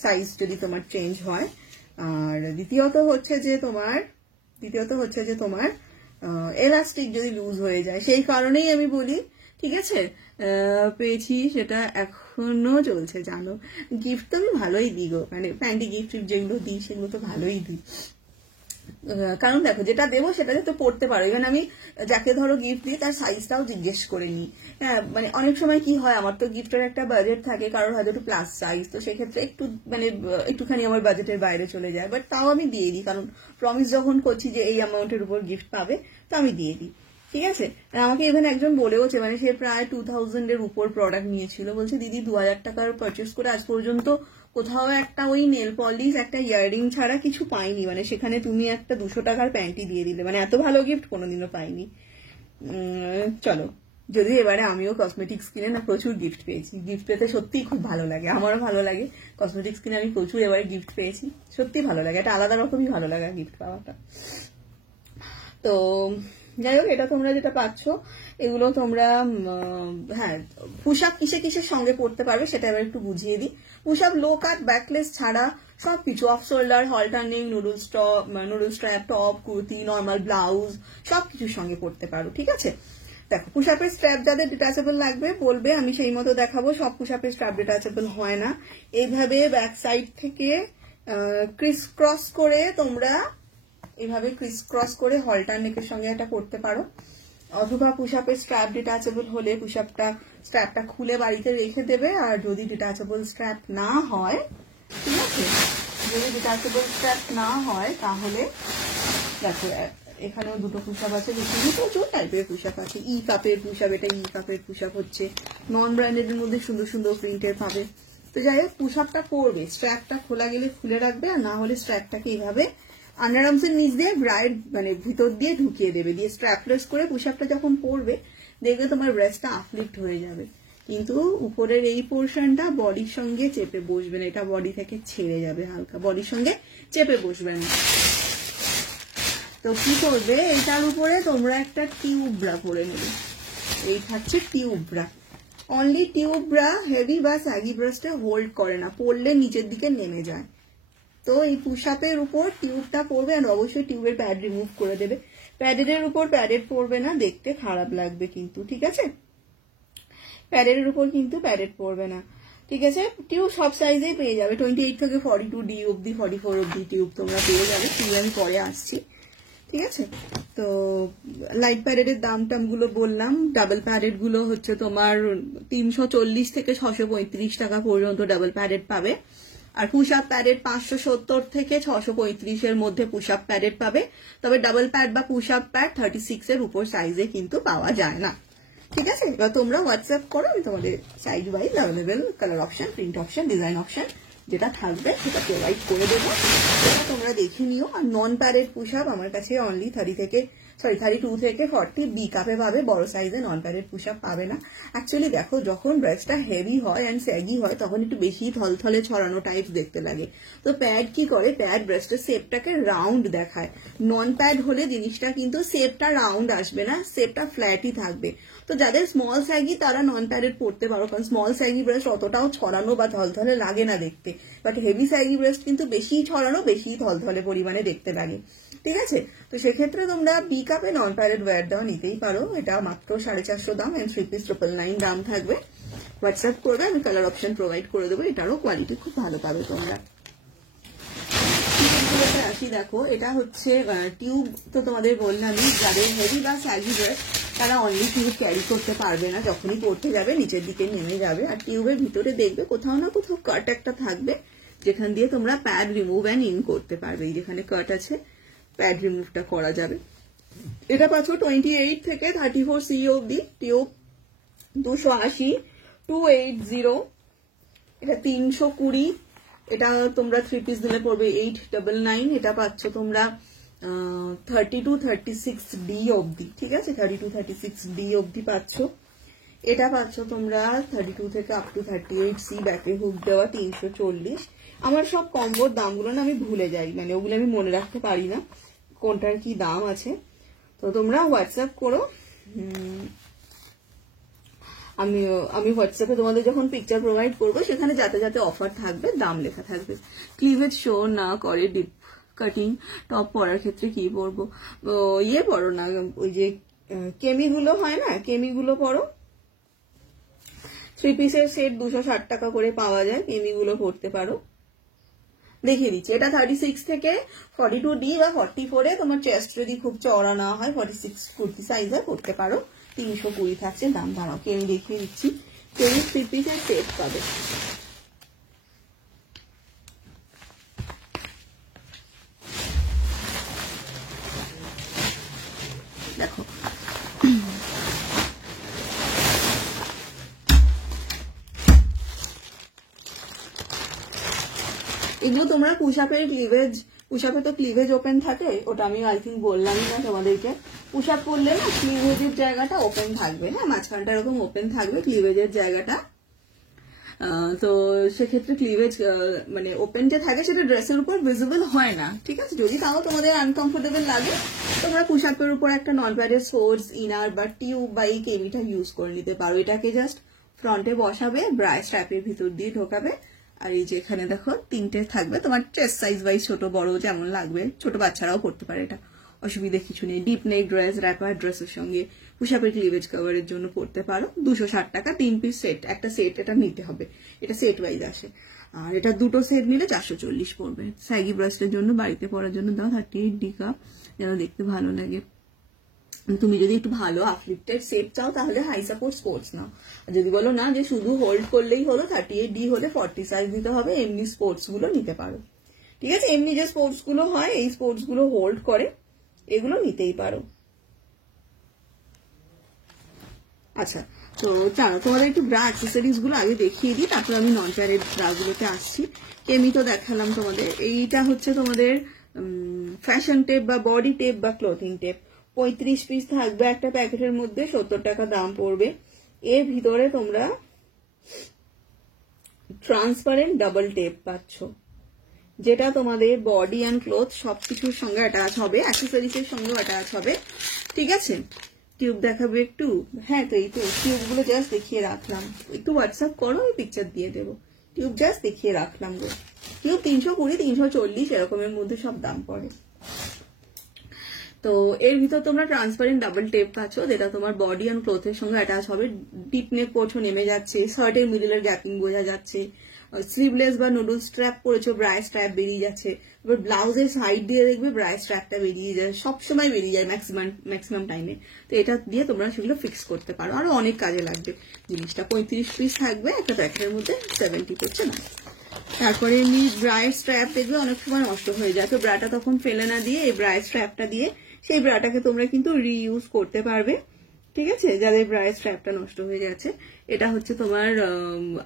সাইজ যদি তোমার চেঞ্জ হয়, আর দ্বিতীয়ত হচ্ছে যে তোমার এলাস্টিক যদি লুজ হয়ে যায়, সেই কারণেই আমি বলি। ঠিক আছে, পেয়েছি, সেটা এখনো চলছে জানো। গিফট তো আমি ভালোই দিই গো, মানে প্যান্টি গিফট যেগুলো দিই সেগুলো তো ভালোই দিই, কারণ দেখো যেটা দেবো সেটা তো পড়তে পারো। এখানে আমি যাকে ধরো গিফট দিই তার সাইজটাও জিজ্ঞেস করে নিই। হ্যাঁ, মানে অনেক সময় কি হয়, আমার তো গিফটের একটা বাজেট থাকে, কারোর হয়তো একটু প্লাস সাইজ, তো সেক্ষেত্রে একটুখানি আমার বাজেটের বাইরে চলে যায়, বাট তাও আমি দিয়ে দিই, কারণ প্রমিস যখন করছি যে এই অ্যামাউন্টের উপর গিফট পাবে, তো আমি দিয়ে দিই। ঠিক আছে, আমাকে ইভেন একজন বলেওছে, মানে সে প্রায় 2000 এর উপর প্রোডাক্ট নিয়েছিল, বলছে দিদি 2000 টাকার পারচেস করে আজ পর্যন্ত কোথাও একটা ওই নেল পলিশ, একটা ইয়াররিং ছাড়া কিছু পাইনি, মানে সেখানে তুমি একটা 200 টাকার প্যান্টি দিয়ে দিলে, মানে এত ভালো গিফট কোনোদিনও পাইনি। চলো, যদি এবারে আমিও কসমেটিক্স কিনে না প্রচুর গিফট পেয়েছি, গিফট পেতে সত্যিই খুব ভালো লাগে, আমারও ভালো লাগে। কসমেটিক্স কিনে আমি প্রচুর এবারে গিফট পেয়েছি, সত্যি ভালো লাগে, এটা আলাদা রকমই ভালো লাগে গিফট পাওয়াটা। তো যাই হোক, এটা তোমরা যেটা পাচ্ছ এগুলো তোমরা, হ্যাঁ, পুশ আপ কিসের সঙ্গে পড়তে পারবে সেটা এবার একটু বুঝিয়ে দিই। Push up low cut backless ছাড়া সবকিছু, অফ শোল্ডার, হলটার্নিং, noodle strap, top, kurti, normal blouse, সবকিছুর সঙ্গে পড়তে পারো। ঠিক আছে, দেখো পুশ আপের স্ট্র্যাপ যাদের ডিটাচেবল লাগবে বলবে, আমি সেই মতো দেখাবো। সব পুশ আপের স্ট্র্যাপ ডিটাচেবল হয় না, এইভাবে ব্যাক সাইড থেকে ক্রিস ক্রস করে তোমরা এভাবে ক্রিস ক্রস করে হলটার নেকের সঙ্গে এটা করতে পারো, অথবা পুশ আপের স্ট্র্যাপ ডিটাচেবল হলে পুশ আপটা স্ট্র্যাপটা খুলে বাড়িতে রেখে দেবে। আর যদি ডিটাচেবল স্ট্র্যাপ না হয়, ঠিক আছে, যদি ডিটাচেবল স্ট্র্যাপ না হয় তাহলে দেখো এখানেও দুটো পুশ আপ আছে, প্রচুর টাইপের পুশ আপ আছে। ই কাপের পুশ আপ, এটা ই কাপের পুশ আপ হচ্ছে, নন ব্র্যান্ডেড মধ্যে সুন্দর সুন্দর প্রিন্টের পাবে। তো যাই হোক, পুশ আপটা করবে, স্ট্র্যাপটা খোলা গেলে খুলে রাখবে, আর না হলে স্ট্র্যাপটাকে এইভাবে আন্ডারআর্মসের নিচ দিয়ে ব্রাইড মানে ভিতর দিয়ে ঢুকিয়ে দেবে, দিয়ে স্ট্র্যাপলেস করে পুশ আপটা যখন পরবে দেখবে তোমার ব্রেস্টটা আপলিফট হয়ে যাবে, কিন্তু উপরের এই পোর্শনটা বডির সঙ্গে চেপে বসবে না, এটা বডি থেকে ছেড়ে যাবে, হালকা বডির সঙ্গে চেপে বসবে না। তো কি করবে, এটার উপরে তোমরা একটা টিউব ব্রা পরে নেবে, এই থাকছে tube bra. Only tube bra heavy বা স্যাগি ব্রেস্টে হোল্ড করে না, পরলে নিচের দিকে নেমে যায়। তো এই পুশ আপের উপর টিউবটা পরবে, আর অবশ্যই টিউবের প্যাড রিমুভ করে দেবে। প্যাডের উপর প্যাডেড পরবে না, দেখতে খারাপ লাগবে কিন্তু, ঠিক আছে, প্যাডের উপর কিন্তু প্যাডেড পরবে না। ঠিক আছে, টিউব সব সাইজেই পেয়ে যাবে, 28 থেকে 42D অব্দি, 44 অব্দি টিউব তোমরা পেয়ে যাবে, টিউব আমি পরে আসছি। ঠিক আছে, তো লাইট প্যাডেডের দাম টামগুলো বললাম। ডাবল প্যাডেড গুলো হচ্ছে তোমার 340 থেকে 635 টাকা পর্যন্ত ডাবল প্যাডেড পাবে, আর পুশ আপ প্যাডেড 570 থেকে 635 এর মধ্যে পুশ আপ প্যাডেড পাবে। তবে ডাবল প্যাড বা পুশ আপ প্যাড 36 এর উপর সাইজে কিন্তু পাওয়া যায় না। ঠিক আছে, এবার তোমরা হোয়াটসঅ্যাপ করো, আমি তোমাদের size wise available colour option, print option, design option যেটা থাকবে সেটা প্রোভাইড করে দেবো, সেটা তোমরা দেখে নিও। আর নন প্যাডেড পুশ আপ আমার কাছে অনলি 32 থেকে 40 বি কাপে পাবে, বড় সাইজে নন প্যাডেড পুশ আপ পাবে না। অ্যাকচুয়ালি দেখো, যখন ব্রেস্টটা হেভি হয় অ্যান্ড স্যাগি হয় তখন একটু বেশি থলথলে ছড়ানো টাইপ দেখতে লাগে, তো প্যাড কি করে, প্যাড ব্রেস্টের শেপটাকে রাউন্ড দেখায়। নন প্যাড হলে জিনিসটা কিন্তু শেপটা রাউন্ড আসবে না, শেপটা ফ্ল্যাটই থাকবে। তো যাদের স্মল স্যাগি তারা নন প্যাডেড পড়তে পারো, কারণ স্মল স্যাগি ব্রেস্ট অতটাও ছড়ানো বা থলথলে লাগে না দেখতে, বাট হেভি স্যাগি ব্রেস্ট কিন্তু বেশি ছড়ানো, বেশি থলথলে পরিমাণে দেখতে লাগে। ঠিক আছে, তো সেক্ষেত্রে তোমরা বি কাপে নন প্যাডেড ওয়্যার দেওয়া নিতেই পারো, এটা মাত্র 450 দাম, এন্ড 3 পিস 999 দাম থাকবে। হোয়াটসঅ্যাপ করবে, আমি কালার অপশন প্রোভাইড করে দেবো, এটারও কোয়ালিটি খুব ভালো পাবে তোমরা। আসি, দেখো এটা হচ্ছে টিউব, তো তোমাদের বললামই যাদের হেভি বা স্যাগি ব্রেস্ট তারা অনলি টিউব ক্যারি করতে পারবে না, যখনই পড়তে যাবে নিচের দিকে নেমে যাবে, আর টিউবের ভিতরে দেখবে কোথাও না কোথাও কাট একটা থাকবে, যেখান দিয়ে তোমরা প্যাড রিমুভ অ্যান্ড ইন করতে পারবে। এই যেখানে কাট আছে, প্যাড রিমুভটা করা যাবে। এটা পাচ্ছ 28 থেকে 34C অব্দি, টিউব 280, 280, এটা 320, এটা তোমরা 3 পিস দিলে পড়বে 899, এটা পাচ্ছ তোমরা 32, 36D অব্দি, ঠিক আছে, 32, 36D অব্দি পাচ্ছ। এটা পাচ্ছ তোমরা 32 থেকে আপ টু 38C, ব্যাকে হুক দেওয়া 340। আমার সব কম্বোর দামগুলো না আমি ভুলে যাই, মানে ওগুলো আমি মনে রাখতে পারি না কোনটার কি দাম আছে, তো তোমরা হোয়াটসঅ্যাপ করো। আমি হোয়াটসঅ্যাপে তোমাদের যখন পিকচার প্রোভাইড করবো সেখানে যাতে যাতে অফার থাকবে দাম লেখা থাকবে। ক্লিভেজ শো না করে ডিপ কাটিং টপ পরার ক্ষেত্রে কি পরবো? ইয়ে পরো না, ওই যে কেমিগুলো হয় না, কেমিগুলো পরো। 3 পিসের সেট 260 টাকা করে পাওয়া যায়, কেমিগুলো পরতে পারো। দেখিয়ে দিচ্ছি, এটা 36 থেকে 42D বা 44 এ তোমার চেস্ট যদি খুব চওড়া না হয় 46 কুর্তি সাইজে পরতে পারো। 320 থাকছে দাম। দাঁড়াও কেমি দেখিয়ে দিচ্ছি। কেমি 3 পিসের সেট পাবে। দেখো এগুলো তোমরা পুশআপের ক্লিভেজ, পুশআপে তো ক্লিভেজ ওপেন থাকে, ওটা আমি আই থিঙ্ক বললামই না তোমাদেরকে। পুশআপ করলে না ক্লিভেজের জায়গাটা ওপেন থাকবে, হ্যাঁ মাঝখানটা এরকম ওপেন থাকবে ক্লিভেজের জায়গাটা। তো সেক্ষেত্রে ক্লিভেজ মানে ওপেন যে থাকে সেটা ড্রেসের উপর ভিজিবল হয় না, ঠিক আছে। যদি তাও তোমাদের আনকমফোর্টেবল লাগে তোমরা পুশআপের উপর একটা নন প্যাডেড সোর্স, ইনার বা টিউব বা এই কেমিটা ইউজ করে নিতে পারো। এটাকে জাস্ট ফ্রন্টে বসাবে, ব্রাই স্ট্র্যাপের ভিতর দিয়ে ঢোকাবে, আর এই যে এখানে দেখো 3টে থাকবে, তোমার চেস্ট সাইজ ওয়াইজ ছোট বড় যেমন লাগবে, ছোট বাচ্চারাও করতে পারে, এটা অসুবিধা কিছু নেই। ডিপ নেক ড্রেস, র্যাপার ড্রেসের সঙ্গে পুশআপের ক্লিভেজ কভারের জন্য পড়তে পারো। 260 টাকা 3 পিস সেট, একটা সেট এটা নিতে হবে, এটা সেট ওয়াইজ আসে। আর এটা দুটো সেট নিলে 440 পড়বে। স্যাগি ব্রাস্টের জন্য বাড়িতে পরার জন্য দাও 38D কাপ, যেন দেখতে ভালো লাগে। তুমি যদি একটু ভালো আফলিফটেড সেট চাও তাহলে হাই সাপোর্ট স্পোর্টস নাও। যদি বলো না যে শুধু হোল্ড করলেই হলো, 38D হলে 40 সাইজ দিতে হবে, এমনি স্পোর্টস গুলো নিতে পারো, ঠিক আছে। এমনি যে স্পোর্টস গুলো হয়, এই স্পোর্টস গুলো হোল্ড করে, এগুলো নিতেই পারো। আচ্ছা, তো চলো তোমাদের একটু ব্রা অ্যাক্সেসরিজ গুলো আগে দেখিয়ে দিই, তারপর আমি নন প্যাডেড ব্রা গুলোতে আসছি। কেমি তো দেখালাম তোমাদের। এইটা হচ্ছে তোমাদের ফ্যাশন টেপ বা বডি টেপ বা ক্লোথিং টেপ। 35 পিস থাকবে একটা প্যাকেটের মধ্যে, 70 টাকা দাম পড়বে। এর ভিতরে তোমরা ট্রান্সপারেন্ট ডাবল টেপ পাচ্ছ, যেটা তোমাদের বডি অ্যান্ড ক্লোথ সবকিছুর সঙ্গে অ্যাটাচ হবে, অ্যাক্সেসরিজ এর সঙ্গে অ্যাটাচ হবে, ঠিক আছে। টিউব দেখাবে একটু, হ্যাঁ তো এই তো টিউব গুলো জাস্ট দেখিয়ে রাখলাম, একটু হোয়াটসঅ্যাপ করো আমি পিকচার দিয়ে দেবো। টিউব জাস্ট দেখিয়ে রাখলাম গো। টিউব 320, 340 এরকমের মধ্যে সব দাম পড়ে। তো এর ভিতর তোমরা ট্রান্সপারেন্ট ডাবল টেপ পাচ্ছ, যেটা তোমার বডি অ্যান্ড ক্লোথের সঙ্গে অ্যাটাচ হবে। ডিপ নেক পরছো নেমে যাচ্ছে, শার্টের মিডলের গ্যাপিং বোঝা যাচ্ছে, স্লিভলেস বা নুডল স্ট্র্যাপ পরেছো ব্রাই স্ট্র্যাপ বেরিয়ে যাচ্ছে, এবার ব্লাউজের সাইড দিয়ে দেখবে ব্রাই স্ট্র্যাপটা বেরিয়ে যায়, সবসময় বেরিয়ে যায় ম্যাক্সিমাম টাইমে। তো এটা দিয়ে তোমরা সেগুলো ফিক্স করতে পারো, আরো অনেক কাজে লাগবে জিনিসটা। 35 পিস থাকবে একটা প্যাকেটের মধ্যে, 70 করছে না। তারপরে এমনি ব্রাই স্ট্র্যাপ দেখবে অনেক সময় নষ্ট হয়ে যায়, তো ব্রাটা তখন ফেলে না দিয়ে এই ব্রাই স্ট্র্যাপটা দিয়ে সেই ব্রাটাকে তোমরা কিন্তু রিইউজ করতে পারবে, ঠিক আছে, যাদের ব্রাই স্ট্র্যাপটা নষ্ট হয়ে গেছে। এটা হচ্ছে তোমার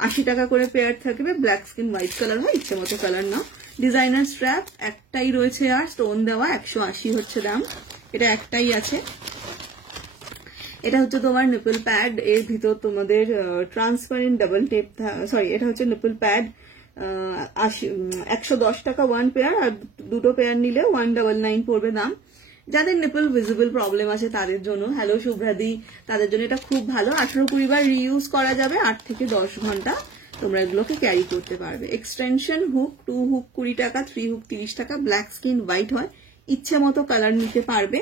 80 টাকা করে পেয়ার থাকবে, ব্ল্যাক স্কিন হোয়াইট কালার হয়, ইচ্ছে মতো কালার নাও। ডিজাইনার স্ট্র্যাপ একটাই রয়েছে, আর স্টোন দেওয়া 180 হচ্ছে দাম, এটা একটাই আছে। এটা হচ্ছে তোমার নিপল প্যাড, এর ভিতর তোমাদের ট্রান্সপারেন্ট ডাবল টেপ, সরি এটা হচ্ছে নিপল প্যাড, 110 টাকা 1 পেয়ার, আর দুটো পেয়ার নিলে 199 পড়বে দাম। যাদের নিপল ভিজিবল প্রবলেম আছে তাদের জন্য, হ্যালো শুভ্রাদি, তাদের জন্য এটা খুব ভালো। 18-20 বার রিইউজ করা যাবে, 8 থেকে 10 ঘন্টা তোমরা এগুলোকে ক্যারি করতে পারবে। এক্সটেনশন হুক, 2 হুক 20 টাকা, 3 হুক 30 টাকা, ব্ল্যাক স্কিন হোয়াইট হয়, ইচ্ছে মতো কালার নিতে পারবে।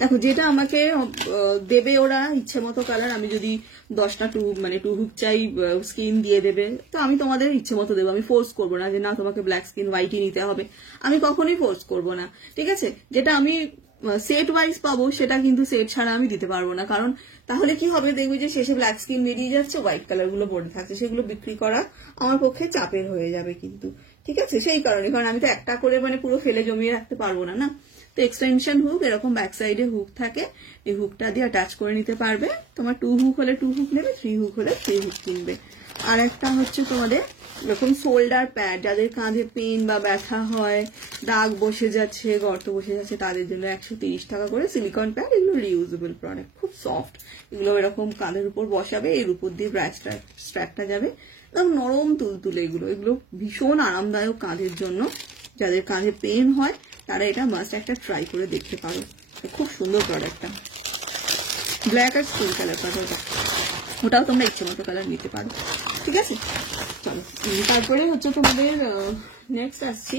দেখো যেটা আমাকে দেবে ওরা ইচ্ছে মতো কালার, আমি যদি 10টা টু হুক চাই স্কিন দিয়ে দেবে, তো আমি তোমাদের ইচ্ছে মতো দেবো, আমি ফোর্স করবো না যে না তোমাকে ব্ল্যাক স্কিন হোয়াইটই নিতে হবে, আমি কখনোই ফোর্স করবো না, ঠিক আছে। যেটা আমি সেট ওয়াইজ পাবো সেটা কিন্তু সেট ছাড়া আমি দিতে পারবো না, কারণ তাহলে কি হবে দেখবে যে শেষে ব্ল্যাক স্কিন বেরিয়ে যাচ্ছে, হোয়াইট কালার গুলো পড়ে থাকছে, সেগুলো বিক্রি করা আমার পক্ষে চাপের হয়ে যাবে কিন্তু, ঠিক আছে। সেই কারণে, কারণ আমি তো একটা করে মানে পুরো ফেলে জমিয়ে রাখতে পারবো না, না। তো এক্সটেনশন হুক এরকম ব্যাক সাইডে হুক থাকে, এই হুকটা দিয়ে অ্যাটাচ করে নিতে পারবে। তোমার 2 হুক হলে 2 হুক নেবে, 3 হুক হলে 3 হুক কিনবে। আর একটা হচ্ছে তোমাদের এরকম শোল্ডার প্যাড, যাদের কাঁধে পেন বা ব্যথা হয়, দাগ বসে যাচ্ছে, গর্ত বসে যাচ্ছে, তাদের জন্য 130 টাকা করে সিলিকন প্যাড। এগুলো রিউজেবল প্রোডাক্ট, খুব সফট, এগুলো এরকম কাঁধের উপর বসাবে, এর উপর দিয়ে ব্রাশ স্ট্র্যাপটা যাবে, এরকম নরম তুলতুলে, এগুলো ভীষণ আরামদায়ক কাঁধের জন্য। যাদের কাঁধে পেন হয় তারা এটা মাস্ট একটা ট্রাই করে দেখতে পারো, খুব সুন্দর প্রোডাক্টটা। ব্ল্যাক আর স্কিন কালার পাবে, ওটাও তোমরা ইচ্ছে মতো কালার নিতে পারো, ঠিক আছে। চলো তারপরে হচ্ছে তোমাদের নেক্সট আসছি,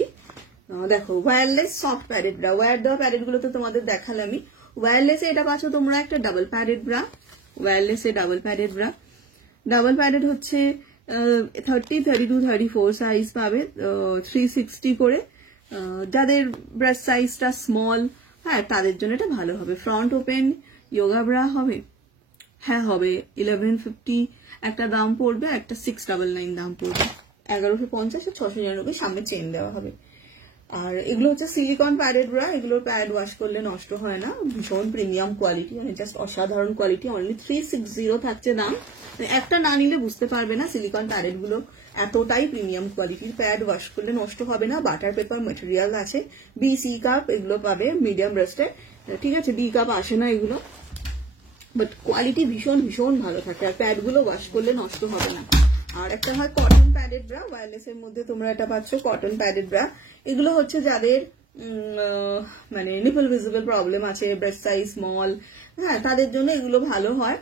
দেখো wireless soft padded bra. Wire দেওয়া প্যাডেড গুলো তো তোমাদের দেখালামই। ওয়্যারলেসে এটা পাচ্ছ তোমরা একটা ডাবল প্যাডেড ব্রা, ওয়্যারলেসে double padded bra. Double padded হচ্ছে 30, 32, 34 সাইজ পাবে, 360 করে। যাদের ব্রেস্ট সাইজটা স্মল, হ্যাঁ তাদের জন্য এটা ভালো হবে। ফ্রন্ট ওপেন যোগা ব্রা হবে, হ্যাঁ হবে। 1150 একটা দাম পড়বে, একটা 699 দাম পড়বে। 1150 আর 699 সামনে চেন দেওয়া হবে। আর এগুলো হচ্ছে সিলিকন প্যাডেড ব্রা, এগুলোর প্যাড ওয়াশ করলে নষ্ট হয় না, ভীষণ প্রিমিয়াম কোয়ালিটি, মানে জাস্ট অসাধারণ কোয়ালিটি। অনলি 360 থাকছে দাম। একটা না নিলে বুঝতে পারবে না সিলিকন প্যাডেড গুলো এতটাই প্রিমিয়াম কোয়ালিটির। প্যাড ওয়াশ করলে নষ্ট হবে না, বাটার পেপার ম্যাটেরিয়াল আছে। বি সি কাপ এগুলো পাবে মিডিয়াম ব্রেস্টে, ঠিক আছে। ডি কাপ আসে না এগুলো, বাট কোয়ালিটি ভীষণ ভীষণ ভালো থাকে, আর প্যাড গুলো ওয়াশ করলে নষ্ট হবে না। আর একটা হয় কটন প্যাডেড ব্রা, ওয়্যারলেস এর মধ্যে তোমরা এটা পাচ্ছ কটন প্যাডেড ব্রা। এগুলো হচ্ছে যাদের মানে নিপল ভিজিবল প্রবলেম আছে, ব্রেস্ট সাইজ স্মল, হ্যাঁ তাদের জন্য এগুলো ভালো হয়।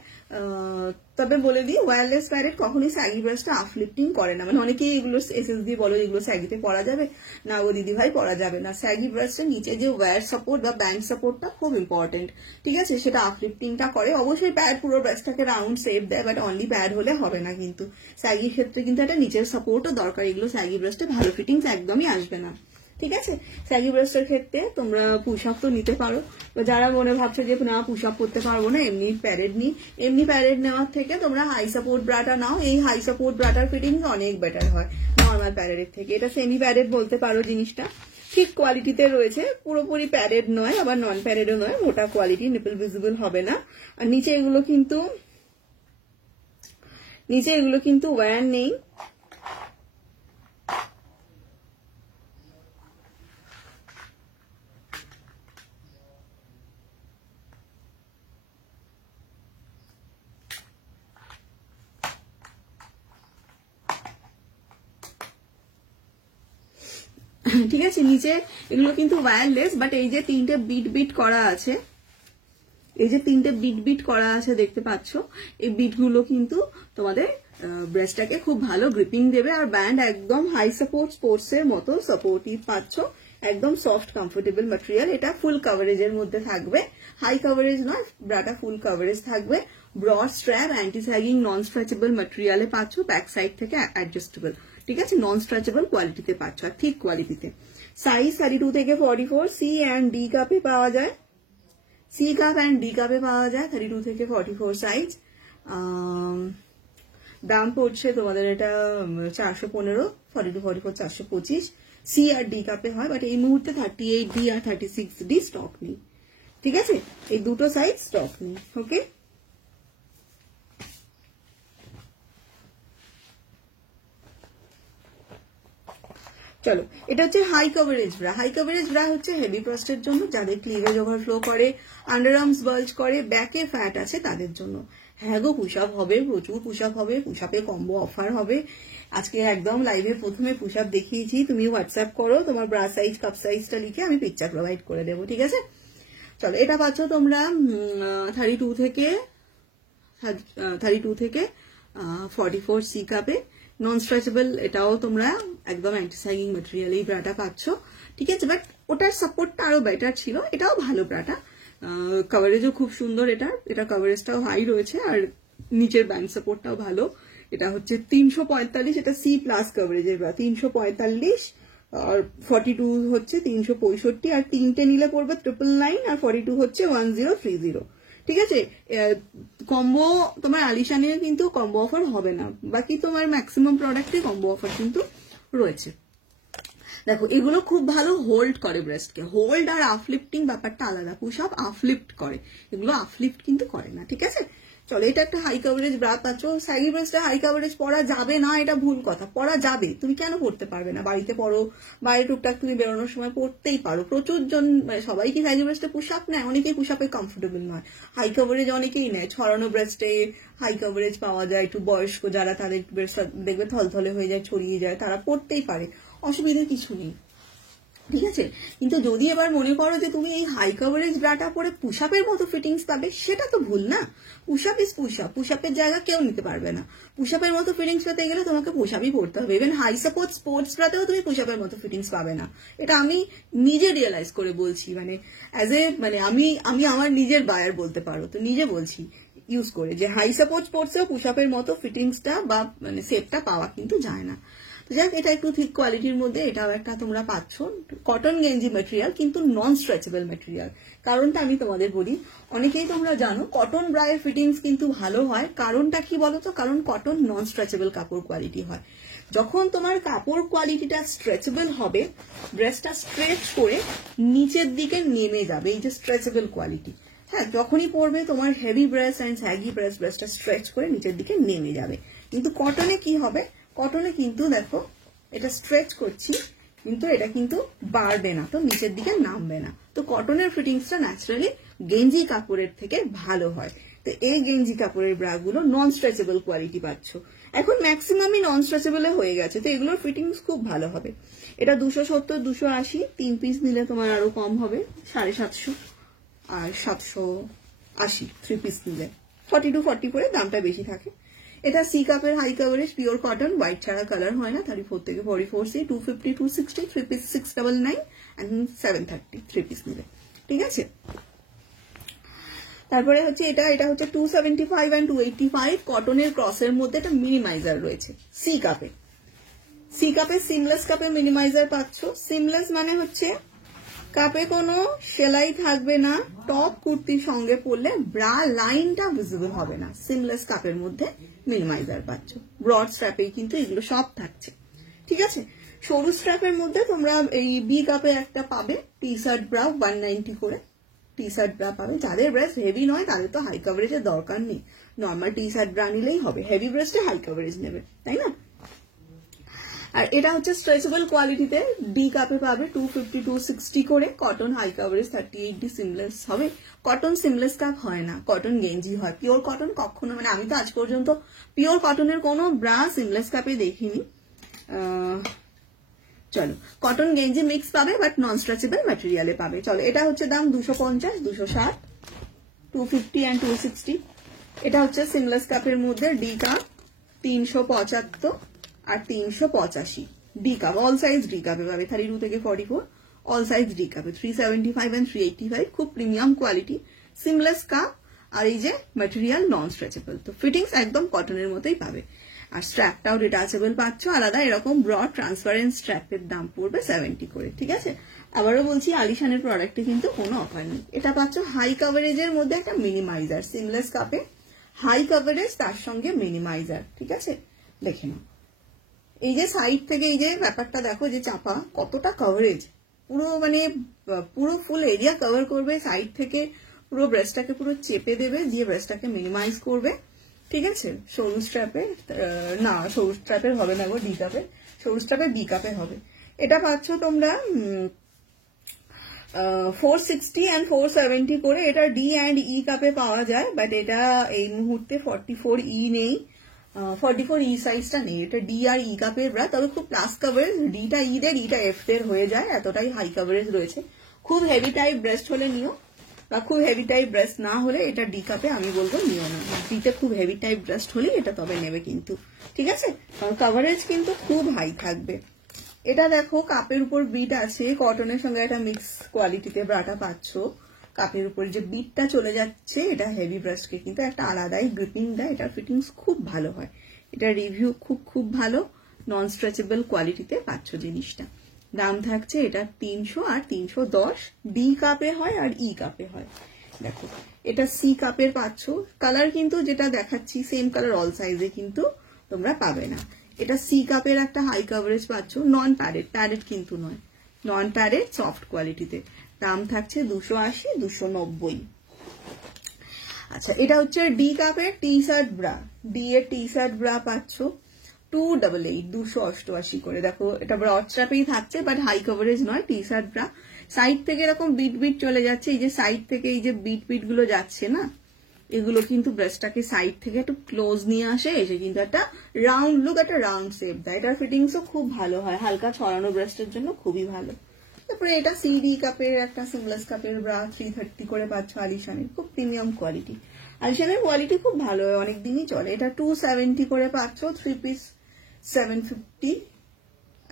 তবে বলে দিই ওয়্যারলেস প্যাডেড কখনোই স্যাগি ব্রেস্টটা আপলিফটিং করে না। মানে অনেকেই এগুলো এসএস দিয়ে বলো এগুলো স্যাগিতে পরা যাবে না, ও দিদি ভাই পরা যাবে না। স্যাগি ব্রেস্টের নিচে যে ওয়্যার সাপোর্ট বা ব্যান্ড সাপোর্টটা খুব ইম্পর্টেন্ট, ঠিক আছে, সেটা আপলিফটিংটা করে। অবশ্যই প্যাড পুরো ব্রেস্টটাকে রাউন্ড শেপ দেয়, বাট অনলি প্যাড হলে হবে না কিন্তু। স্যাগির ক্ষেত্রে কিন্তু একটা নিচের সাপোর্টও দরকার, এগুলো স্যাগি ব্রেস্টে ভালো ফিটিংস একদমই আসবে না, ঠিক আছে। স্যাগি ব্রেস্টের ক্ষেত্রে তোমরা পুশ আপ তো নিতে পারো, যারা মনে ভাবছো যে না পুশ আপ করতে পারবো না, এমনি প্যাডেড নি, এমনি প্যাডেড নেওয়ার থেকে তোমরা হাই সাপোর্ট ব্রাটা নাও। এই হাই সাপোর্ট ব্রাটার ফিটিংস অনেক বেটার হয় নর্মাল প্যাডেডের থেকে। এটা সেমি প্যাডেড বলতে পারো, জিনিসটা ঠিক কোয়ালিটিতে রয়েছে, পুরোপুরি প্যাডেড নয় আবার নন প্যাডেডও নয়, মোটা কোয়ালিটি, নিপল ভিজিবল হবে না। আর নিচে এগুলো কিন্তু ওয়্যার নেই, ঠিক আছে। নিচে এগুলো কিন্তু ওয়্যারলেস, বাট এই যে তিনটে বিট করা আছে, এই যে তিনটে বিট করা আছে দেখতে পাচ্ছ, এই বিটগুলো কিন্তু তোমাদের ব্রেস্টটাকে খুব ভালো গ্রিপিং দেবে। আর ব্যান্ড একদম হাই সাপোর্ট স্পোর্টস এর মতো সাপোর্টিভ পাচ্ছ, একদম সফট কমফোর্টেবল ম্যাটেরিয়াল। এটা ফুল কভারেজের মধ্যে থাকবে, হাই কভারেজ নয়, ব্রাটা ফুল কভারেজ থাকবে। ব্রড স্ট্র্যাপ, অ্যান্টি স্যাগিং, নন স্ট্রেচেবল ম্যাটেরিয়ালে পাচ্ছ, ব্যাক সাইড থেকে অ্যাডজাস্টেবল, ঠিক আছে, নন স্ট্রেচেবল কোয়ালিটিতে পাচ্ছ, আর ঠিক কোয়ালিটিতে। সাইজ 32 থেকে 44 সি অ্যান্ড ডি কাপে পাওয়া যায়, সি কাপ অ্যান্ড ডি কাপে পাওয়া যায় 32 থেকে 44 সাইজ। দাম পড়ছে তোমাদের এটা 415, 42, 44, 425। সি আর ডি কাপে হয়, বাট এই মুহূর্তে 38 ডি আর 36 ডি স্টক নেই, ঠিক আছে, এই দুটো সাইজ স্টক নেই, ওকে। চলো এটা হচ্ছে high coverage bra. High coverage bra হচ্ছে হেভি ব্রেস্টের জন্য, যাদের ক্লিভেজ ওভারফ্লো করে, আন্ডার আর্মস বাল্জ করে, ব্যাকে ফ্যাট আছে তাদের জন্য। হ্যাঁ গো পুশ আপ হবে, প্রচুর পুশ আপ হবে, পুশ আপে কম্বো অফার হবে। আজকে একদম লাইভে প্রথমে পুশ আপ দেখিয়েছি, তুমি হোয়াটসঅ্যাপ করো তোমার ব্রা সাইজ কাপ সাইজটা লিখে, আমি পিকচার প্রোভাইড করে দেবো, ঠিক আছে। চলো এটা পাচ্ছ তোমরা 32 থেকে 44 সি কাপে, নন স্ট্রেচেবল। এটাও তোমরা একদম অ্যান্টি স্যাগিং ম্যাটেরিয়াল এই ব্রাটা পাচ্ছ, ঠিক আছে, বাট ওটার সাপোর্টটা আরো বেটার ছিল, এটাও ভালো ব্রাটা, কভারেজও খুব সুন্দর, এটা কভারেজটাও হাই রয়েছে, আর নিচের ব্যান্ড সাপোর্টটাও ভালো। এটা হচ্ছে 345, এটা সি প্লাস কভারেজের ব্রা, 345, আর 42 হচ্ছে 365, আর তিনটে নিলে পড়বে 999, আর 42 হচ্ছে 1030, ঠিক আছে। কম্বো তোমার আলিশানে কিন্তু কম্বো অফার হবে না, বাকি তোমার ম্যাক্সিমাম প্রোডাক্টে কম্বো অফার কিন্তু রয়েছে। দেখো এগুলো খুব ভালো হোল্ড করে ব্রেস্টকে, হোল্ড আর আপলিফটিং ব্যাপারটা আলাদা, পুশ আপ আপলিফট করে, এগুলো আপলিফট কিন্তু করে না, ঠিক আছে। চলো এটা একটা হাই কভারেজ ব্রা পাচ্ছ। স্যাগি ব্রেস্টে হাই কভারেজ পরা যাবে না এটা ভুল কথা, পরা যাবে, তুমি কেন পড়তে পারবে না, বাড়িতে পড়ো, বাইরে টুকটাক তুমি বেরোনোর সময় পড়তেই পারো। প্রচুর জন, মানে সবাই কি স্যাগি ব্রেস্টে পুশ আপ নেয়, অনেকেই পুশ আপে কমফোর্টেবল নয়, হাই কভারেজ অনেকেই নেয়। ছড়ানো ব্রেস্টে হাই কভারেজ পাওয়া যায়, একটু বয়স্ক যারা, তাদের ব্রেস্ট দেখবে থলথলে হয়ে যায়, ছড়িয়ে যায়, তারা পড়তেই পারে, অসুবিধা কিছু নেই, ঠিক আছে। কিন্তু যদি এবার মনে করো যে তুমি এই হাই কভারেজ ব্রাটা পরে পুশআপের মতো ফিটিংস পাবে, সেটা তো ভুল না। পুশআপ ইজ পুশআপ, পুশআপের জায়গা কেউ নিতে পারবে না। পুশআপের মতো ফিটিংস পেতে গেলে তোমাকে পুশআপই পড়তে হবে। ইভেন হাই সাপোর্ট স্পোর্টস ব্রাতেও তুমি পুশআপের মতো ফিটিংস পাবে না। এটা আমি নিজে রিয়েলাইজ করে বলছি, মানে অ্যাজ এ মানে আমি আমার নিজের বায়ার বলতে পারো, তো নিজে বলছি ইউজ করে, যে হাই সাপোর্ট স্পোর্টসেও পুশআপের মতো ফিটিংসটা বা মানে শেপটা পাওয়া কিন্তু যায় না। যাক, এটা একটু থিক কোয়ালিটির মধ্যে, এটাও একটা তোমরা পাচ্ছ কটন গেঞ্জি ম্যাটেরিয়াল, কিন্তু নন স্ট্রেচেবল ম্যাটেরিয়াল। কারণটা আমি তোমাদের বলি, অনেকেই তোমরা জানো কটন ব্রায়ের ফিটিংস কিন্তু ভালো হয়। কারণটা কি বলতো? কারণ কটন নন স্ট্রেচেবল কাপড় কোয়ালিটি হয়। যখন তোমার কাপড় কোয়ালিটিটা স্ট্রেচেবল হবে, ব্রেস্টটা স্ট্রেচ করে নিচের দিকে নেমে যাবে, এই যে স্ট্রেচেবল কোয়ালিটি। হ্যাঁ, যখনই পরবে তোমার হেভি ব্রেস্ট অ্যান্ড স্যাগি ব্রেস্টটা স্ট্রেচ করে নিচের দিকে নেমে যাবে। কিন্তু কটনে কি হবে? কটনে কিন্তু দেখো এটা স্ট্রেচ করছি, কিন্তু এটা কিন্তু বাড়বে না, তো নিচের দিকে নামবে না। তো কটনের ফিটিংসটা ন্যাচারালি গেঞ্জি কাপড়ের থেকে ভালো হয়। তো এই গেঞ্জি কাপড়ের ব্রাগুলো নন স্ট্রেচেবল কোয়ালিটি পাচ্ছ। এখন ম্যাক্সিমামই নন স্ট্রেচেবলে হয়ে গেছে, তো এগুলোর ফিটিংস খুব ভালো হবে। এটা 270, 280, 3 পিস নিলে তোমার আরো কম হবে, 750 আর 780 3 পিস নিলে 40 to 40 করে দামটা বেশি থাকে। এটা সি কাপের high coverage pure cotton, white ছাড়া কালার হয় না, 34 থেকে 44 সি, 250, 260, 3 পিস 699 and 730 3 পিস নিলে। ঠিক আছে। তারপরে হচ্ছে এটা হচ্ছে 275 and 285 কটনের ক্রসের মধ্যে একটা মিনিমাইজার রয়েছে সি কাপে। সি কাপে সিমলেস কাপে মিনিমাইজার পাচ্ছ। সিমলেস মানে হচ্ছে কাপে কোনো সেলাই থাকবে না, টপ কুর্তির সঙ্গে পরলে ব্রা লাইনটা ভিজিবল হবে না। সিমলেস কাপের মধ্যে মিনিমাইজার পাচ্ছ। ব্রড স্ট্র্যাপে কিন্তু এগুলো সব থাকছে। ঠিক আছে। সরু স্ট্র্যাপের মধ্যে তোমরা এই বি কাপে একটা পাবে টি শার্ট ব্রা 190 করে টি শার্ট ব্রা পাবে। যাদের ব্রেস্ট হেভি নয় তাদের তো হাই কভারেজের দরকার নেই, নর্মাল টি শার্ট ব্রা নিলেই হবে। হেভি ব্রেস্টে হাই কভারেজ নেবে, তাই না? আর এটা হচ্ছে স্ট্রেচেবল কোয়ালিটিতে ডি কাপে পাবে 250, 260 করে। Cotton high coverage 38D seamless হবে। কটন সিমলেস কাপ হয় না, কটন গেঞ্জি হয়। পিওর কটন কখনো, মানে আমি তো আজ পর্যন্ত পিওর কটনের কোনো ব্রা সিমলেস কাপে দেখিনি। চলো, কটন গেঞ্জি মিক্স পাবে, বাট নন স্ট্রেচেবল ম্যাটেরিয়ালে পাবে। চলো, এটা হচ্ছে দাম 250, 260, 250 and 260। এটা হচ্ছে সিমলেস কাপের মধ্যে ডি কাপ 375 আর 385 D cup, all size D কাপে পাবে। 32 থেকে 44 অল সাইজ ডি কাপে, 375 and 385। খুব প্রিমিয়াম কোয়ালিটি সিমলেস কাপ, আর এই যে ম্যাটেরিয়াল নন স্ট্রেচেবল, তো ফিটিংস একদম কটনের মতোই পাবে। আর স্ট্র্যাপটাও ডিটাচেবল পাচ্ছ আলাদা, এরকম ব্রড ট্রান্সপারেন্ট স্ট্র্যাপের দাম পড়বে 70 করে। ঠিক আছে। আবারও বলছি, আলিশানের প্রোডাক্টে কিন্তু কোনো অফার নেই। এটা পাচ্ছ হাই কভারেজের মধ্যে একটা মিনিমাইজার, সিমলেস কাপে হাই কভারেজ, তার সঙ্গে মিনিমাইজার। ঠিক আছে, দেখে নাও। এই যে সাইড থেকে এই যে ব্যাপারটা দেখো, যে চাপা কতটা কভারেজ, পুরো মানে পুরো ফুল এরিয়া কভার করবে। সাইড থেকে পুরো ব্রেস্টটাকে পুরো চেপে দেবে, দিয়ে ব্রেস্টটাকে মিনিমাইজ করবে। ঠিক আছে। সরু স্ট্র্যাপে না, সরু স্ট্র্যাপের হবে না গো, ডি কাপে, সরু স্ট্র্যাপে ডি কাপে হবে। এটা পাচ্ছ তোমরা 460 and 470 করে। এটা ডি অ্যান্ড ই কাপে পাওয়া যায়, বাট এটা এই মুহূর্তে 44E নেই, 44E সাইজটা নেই। এটা ডি আর ই কাপের ব্রা, তবে খুব প্লাস কভারেজ। ডিটা ই দের, ইটা এফ দের হয়ে যায়, এতটাই হাই কভারেজ রয়েছে। খুব হেভি টাইপ ব্রেস্ট হলে নিও, বা খুব হেভি টাইপ ব্রেস্ট না হলে এটা ডি কাপে আমি বলবো নিও না। ডিতে খুব হেভি টাইপ ব্রেস্ট হলে এটা তবে নেবে কিন্তু। ঠিক আছে, কারণ কভারেজ কিন্তু খুব হাই থাকবে। এটা দেখো কাপের উপর বিট আছে, কটনের সঙ্গে একটা মিক্স কোয়ালিটিতে ব্রাটা পাচ্ছ। কাপের উপর যে বিটটা চলে যাচ্ছে, এটা হেভি ব্রেস্টকে কিন্তু একটা আলাদাই গ্রিপিং দেয়। এটার ফিটিংস খুব ভালো হয়। এটা রিভিউ খুব ভালো, নন স্ট্রেচেবল কোয়ালিটিতে পাচ্ছ জিনিসটা। দাম থাকছে এটা 300 আর 310। ডি কাপে হয় আর ই কাপে হয়। দেখো, এটা সি কাপের পাচ্ছ। কালার কিন্তু যেটা দেখাচ্ছি সেম কালার অল সাইজে কিন্তু তোমরা পাবে না। এটা সি কাপের একটা হাই কভারেজ পাচ্ছ, নন প্যাডেড, প্যাডেড কিন্তু নয়, নন প্যাডেড সফট কোয়ালিটিতে। দাম থাকছে 280, 290। আচ্ছা, এটা হচ্ছে ডি কাপের টি শার্ট ব্রা। ডি এর টি শার্ট ব্রা পাচ্ছ 288, 288 করে। দেখো, এটা ব্রড স্ট্র্যাপেই থাকছে, বাট হাই কভারেজ নয়, টি শার্ট ব্রা। সাইড থেকে এরকম বিট বিট চলে যাচ্ছে, এই যে সাইড থেকে এই যে বিট বিট গুলো যাচ্ছে না, এগুলো কিন্তু ব্রেস্টটাকে সাইড থেকে একটু ক্লোজ নিয়ে আসে, এসে কিন্তু একটা রাউন্ড লুক, একটা রাউন্ড শেপ দেয়। এটার ফিটিংসও খুব ভালো হয়, হালকা ছড়ানো ব্রেস্টের জন্য খুবই ভালো। তারপরে এটা সিডি কাপের একটা সিমলেস কাপের ব্রা 330 করে পাচ্ছ আলিশানের, খুব প্রিমিয়াম কোয়ালিটি। আলিশানের কোয়ালিটি খুব ভালো, অনেক দিনই চলে। এটা 270 করে পাচ্ছ, 3 পিস 750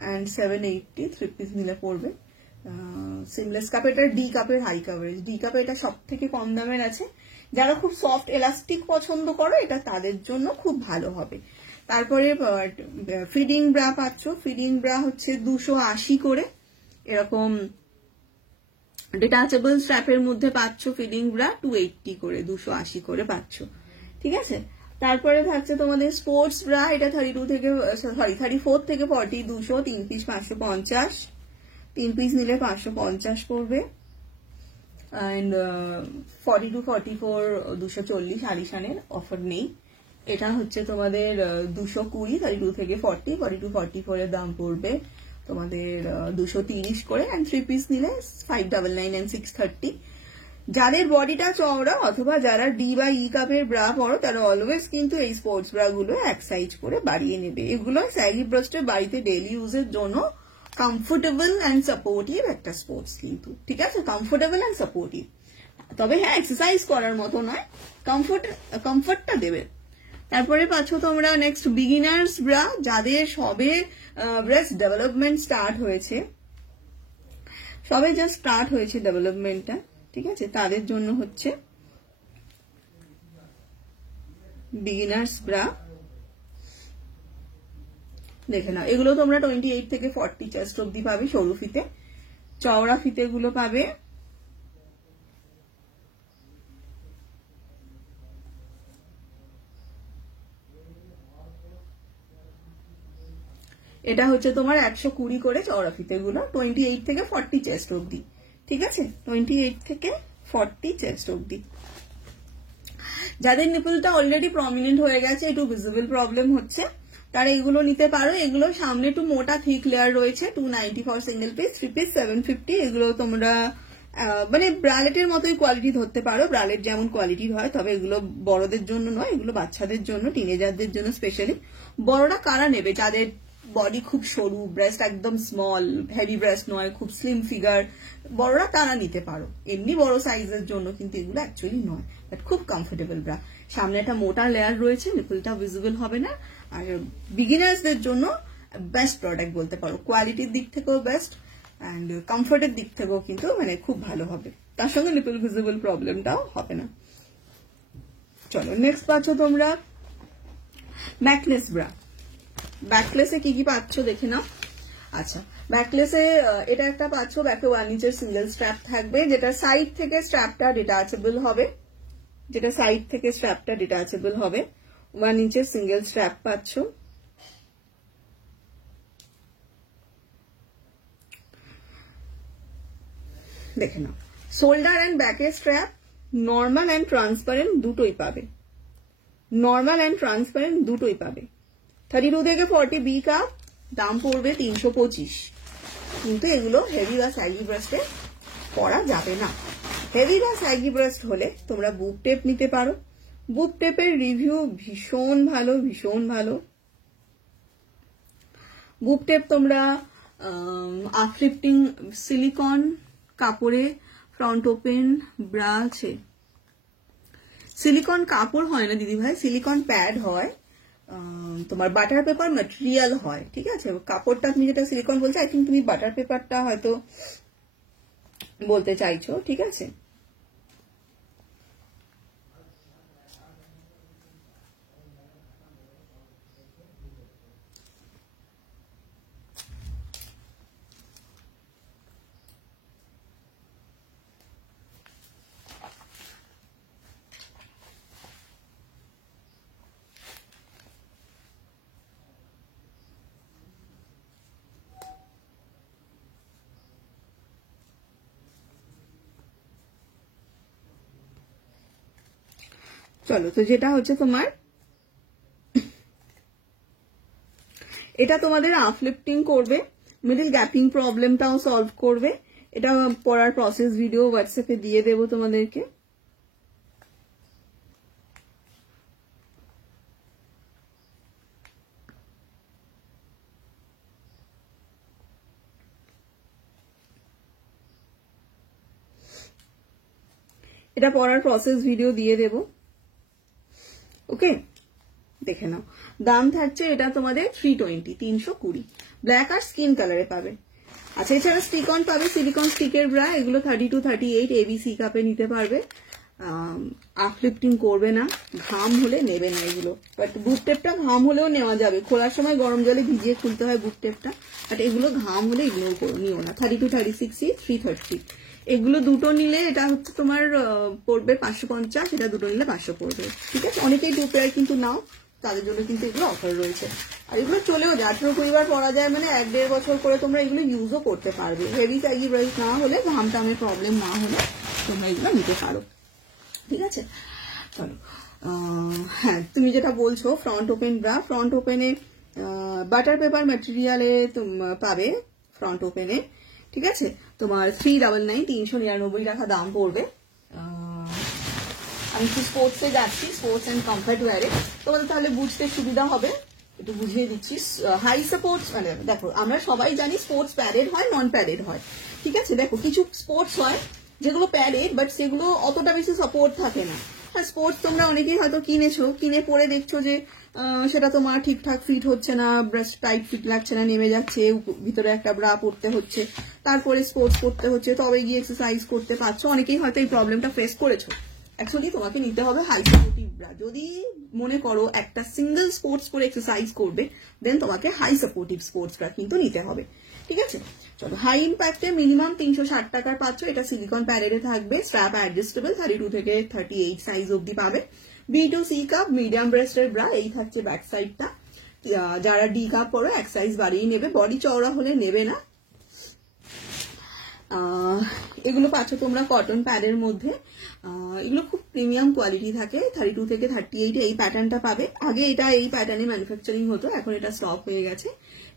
অ্যান্ড 780, 3 পিস নিলে পড়বে। সিমলেস কাপ, এটা ডি কাপের হাই কাভারেজ। ডি কাপে এটা সব থেকে কম দামের আছে। যারা খুব সফট এলাস্টিক পছন্দ করো এটা তাদের জন্য খুব ভালো হবে। তারপরে ফিডিং ব্রা পাচ্ছ, ফিডিং ব্রা হচ্ছে 280 করে, এরকম ডিটাচেবল স্ট্র্যাপের মধ্যে পাচ্ছ ফিডিং ব্রা 280 করে, 280 করে পাচ্ছ, ঠিক আছে। তারপরে থাকছে তোমাদের স্পোর্টস ব্রা, এটা 32 থেকে 34 থেকে 40, 200, 3 পিস 550, 3 পিস নিলে 550 পড়বে। অ্যান্ড 42, 44, 240 আলিশানের অফার নেই। এটা হচ্ছে তোমাদের 220, 32 থেকে 40, 42, 44 এর দাম পড়বে তোমাদের 230 করে, অ্যান্ড 3 পিস নিলে 599 and 630। যাদের বডিটা চওড়া অথবা যারা ডি বা ই কাপের ব্রা পরো তারা অলওয়েজ কিন্তু এই স্পোর্টস ব্রা গুলো এক সাইজ করে বাড়িয়ে নেবে। এগুলো স্যাগি ব্রাস্টের বাড়িতে ডেইলি ইউজের জন্য কমফোর্টেবল অ্যান্ড সাপোর্টিভ একটা স্পোর্টস কিন্তু, ঠিক আছে, কমফোর্টেবল অ্যান্ড সাপোর্টিভ। তবে হ্যাঁ এক্সারসাইজ করার মতো নয়, কমফোর্টটা দেবে। তারপরে পাচ্ছ তোমরা নেক্সট বিগিনার্স ব্রা, যাদের সবে ব্রেস্ট ডেভেলপমেন্ট স্টার্ট হয়েছে, সবে জাস্ট স্টার্ট হয়েছে ডেভেলপমেন্টটা, ঠিক আছে, তাদের জন্য হচ্ছে বিগিনার্স ব্রা। দেখে নাও, এগুলো তোমরা 28 থেকে 40 চেস্ট অব্দি পাবে সরু ফিতে, চওড়া ফিতে গুলো পাবে এটা হচ্ছে তোমার 120 করে চওড়া ফিতে গুলো, 28 থেকে 40 চেস্ট অব্দি, ঠিক আছে, 28 থেকে 40 চেস্ট অব্দি। যাদের নিপলটা অলরেডি প্রমিনেন্ট হয়ে গেছে, একটু ভিজিবল প্রবলেম হচ্ছে, তারা এগুলো নিতে পারো। এগুলো সামনে একটু মোটা থিক লেয়ার রয়েছে, 290 ফর সিঙ্গেল পিস, 3 পিস 750। এগুলো তোমরা মানে ব্রালেটের মতোই কোয়ালিটি ধরতে পারো, ব্রালেট যেমন কোয়ালিটির হয়, তবে এগুলো বড়দের জন্য নয়, এগুলো বাচ্চাদের জন্য, টিনেজারদের জন্য স্পেশালি। বড়রা কারা নেবে? যাদের বডি খুব সরু, ব্রেস্ট একদম স্মল, হেভি ব্রেস্ট নয়, খুব স্লিম ফিগার, বড়রা তারা নিতে পারো। এমনি বড় সাইজের জন্য কিন্তু এগুলো অ্যাকচুয়ালি নয়, বাট খুব কমফোর্টেবল ব্রা। সামনে একটা মোটা লেয়ার রয়েছে, নিপলটা ভিজিবল হবে না। আর বিগিনার্সদের জন্য বেস্ট প্রোডাক্ট বলতে পারো, কোয়ালিটির দিক থেকেও বেস্ট অ্যান্ড কমফোর্টের দিক থেকেও কিন্তু মানে খুব ভালো হবে, তার সঙ্গে নিপল ভিজিবল প্রবলেমটাও হবে না। চলো নেক্সট পাচ্ছ তোমরা ব্যাকলেস ব্রা। ব্যাকলেসে কি কি পাচ্ছ দেখে নাও। আচ্ছা, ব্যাকলেসে এটা একটা পাচ্ছ, ব্যাকে 1 ইঞ্চের সিঙ্গেল স্ট্র্যাপ থাকবে, যেটা সাইড থেকে স্ট্র্যাপটা ডিটাচেবল হবে, যেটা সাইড থেকে স্ট্র্যাপটা ডিটাচেবল হবে। 1 ইঞ্চের সিঙ্গেল স্ট্র্যাপ পাচ্ছ। দেখে নাও, শোল্ডার অ্যান্ড ব্যাকের স্ট্র্যাপ নর্মাল অ্যান্ড ট্রান্সপারেন্ট দুটোই পাবে, নর্মাল অ্যান্ড ট্রান্সপারেন্ট দুটোই পাবে। 32 থেকে 40 বি কাপ, দাম পড়বে 325। কিন্তু এগুলো হেভি বা স্যাগি ব্রেস্টে পরা যাবে না। হেভি বা স্যাগি ব্রেস্ট হলে তোমরা বুক টেপ নিতে পারো। বুক টেপের রিভিউ ভীষণ ভালো, ভীষণ ভালো। বুক টেপ তোমরা আপলিফটিং সিলিকন কাপড়ে ফ্রন্ট ওপেন ব্রা আছে। সিলিকন কাপড় হয় না দিদি ভাই, সিলিকন প্যাড হয়, তোমার বাটার পেপার ম্যাটেরিয়াল হয়, ঠিক আছে। কাপড়টা তুমি যেটা সিলিকন বলছো, আই থিঙ্ক তুমি বাটার পেপারটা হয়তো বলতে চাইছো, ঠিক আছে। চলো, তো যেটা হচ্ছে তোমার, এটা তোমাদের আপলিফটিং করবে, মিডল গ্যাপিং প্রবলেমটাও সলভ করবে। এটা পড়ার প্রসেস ভিডিও হোয়াটসঅ্যাপে দিয়ে দেবো তোমাদেরকে। এটা পরার প্রসেস ভিডিও দিয়ে দেব, ওকে দেখে নাও। দাম থাকছে এটা তোমাদের 320, 320, ব্ল্যাক আর স্কিন কালারে পাবে। আচ্ছা, এছাড়া স্টিক অন পাবে, সিলিকন স্টিকের ব্রা, এগুলো 32, 38 ABC কাপে নিতে পারবে। আপলিফটিং করবে না, ঘাম হলে নেবে না এগুলো। বাট বুক টেপটা ঘাম হলেও নেওয়া যাবে, খোলার সময় গরম জলে ভিজিয়ে খুলতে হয় বুক টেপটা, বাট এগুলো ঘাম হলে ইগনোর করো, নিও না। 32, 36, 330, এগুলো দুটো নিলে এটা হচ্ছে তোমার পড়বে 550, এটা দুটো নিলে 500 পড়বে, ঠিক আছে। অনেকেই 2 পেয়ার কিন্তু নাও, তাদের জন্য কিন্তু এগুলো অফার রয়েছে। আর এগুলো চলেও যায়, 18-20 বার পরা যায়, মানে 1-1.5 বছর করে তোমরা এগুলো ইউজও করতে পারবে। হেভি সাইজি ব্রাইস না হলে, ঘাম টামের প্রবলেম না হলে তোমরা এগুলো নিতে পারো, ঠিক আছে। চলো, হ্যাঁ তুমি যেটা বলছো ফ্রন্ট ওপেন ব্রা, ফ্রন্ট ওপেনে বাটার পেপার ম্যাটেরিয়ালে পাবে ফ্রন্ট ওপেনে, ঠিক আছে। তোমার 399, 399 টাকা দাম পড়বে। আমি একটু স্পোর্টসে যাচ্ছি, স্পোর্টস অ্যান্ড কমফর্ট ওয়্যারে, তোমাদের তাহলে বুঝতে সুবিধা হবে, একটু বুঝিয়ে দিচ্ছি। হাই সাপোর্টস, মানে দেখো আমরা সবাই জানি স্পোর্টস প্যাডেড হয়, নন প্যাডেড হয়, ঠিক আছে। দেখো কিছু স্পোর্টস হয় যেগুলো প্যাডেড, বাট সেগুলো অতটা বেশি সাপোর্ট থাকে না। হ্যাঁ, স্পোর্টস তোমরা অনেকেই হয়তো কিনেছো, কিনে পরে দেখছো যে সেটা তোমার ঠিকঠাক ফিট হচ্ছে না, ব্রেস্ট টাইট ফিট লাগছে না, নেমে যাচ্ছে, ভিতরে একটা ব্রা পরতে হচ্ছে, তারপরে স্পোর্টস করতে হচ্ছে, তবে গিয়ে এক্সারসাইজ করতে পারছো। অনেকেই হয়তো এই প্রবলেমটা ফেস করেছো। অ্যাকচুয়ালি তোমাকে নিতে হবে হাই সাপোর্টিভ ব্রা। যদি মনে করো একটা সিঙ্গেল স্পোর্টস করে এক্সারসাইজ করবে, দেন তোমাকে হাই সাপোর্টিভ স্পোর্টস ব্রা কিন্তু নিতে হবে, ঠিক আছে। চলো, হাই ইম্প্যাক্টে মিনিমাম 360 টাকার পাচ্ছ। এটা সিলিকন প্যাডেডে থাকবে, স্ট্র্যাপ অ্যাডজাস্টেবল, 32 থেকে 38 সাইজ অব্দি পাবে। B2C কাপ মিডিয়াম ব্রেস্টের ব্রা, এই থাকছে ব্যাক সাইডটা। যারা ডি কাপ পরো এক সাইজ বাড়িয়ে নেবে, বডি চওড়া হলে নেবে না। এগুলো পাচ্ছ তোমরা কটন প্যাডের মধ্যে, এগুলো খুব প্রিমিয়াম কোয়ালিটি থাকে। 32 থেকে 38 এই প্যাটার্নটা পাবে। আগে এটা এই প্যাটার্নে ম্যানুফ্যাকচারিং হতো, এখন এটা স্টপ হয়ে গেছে।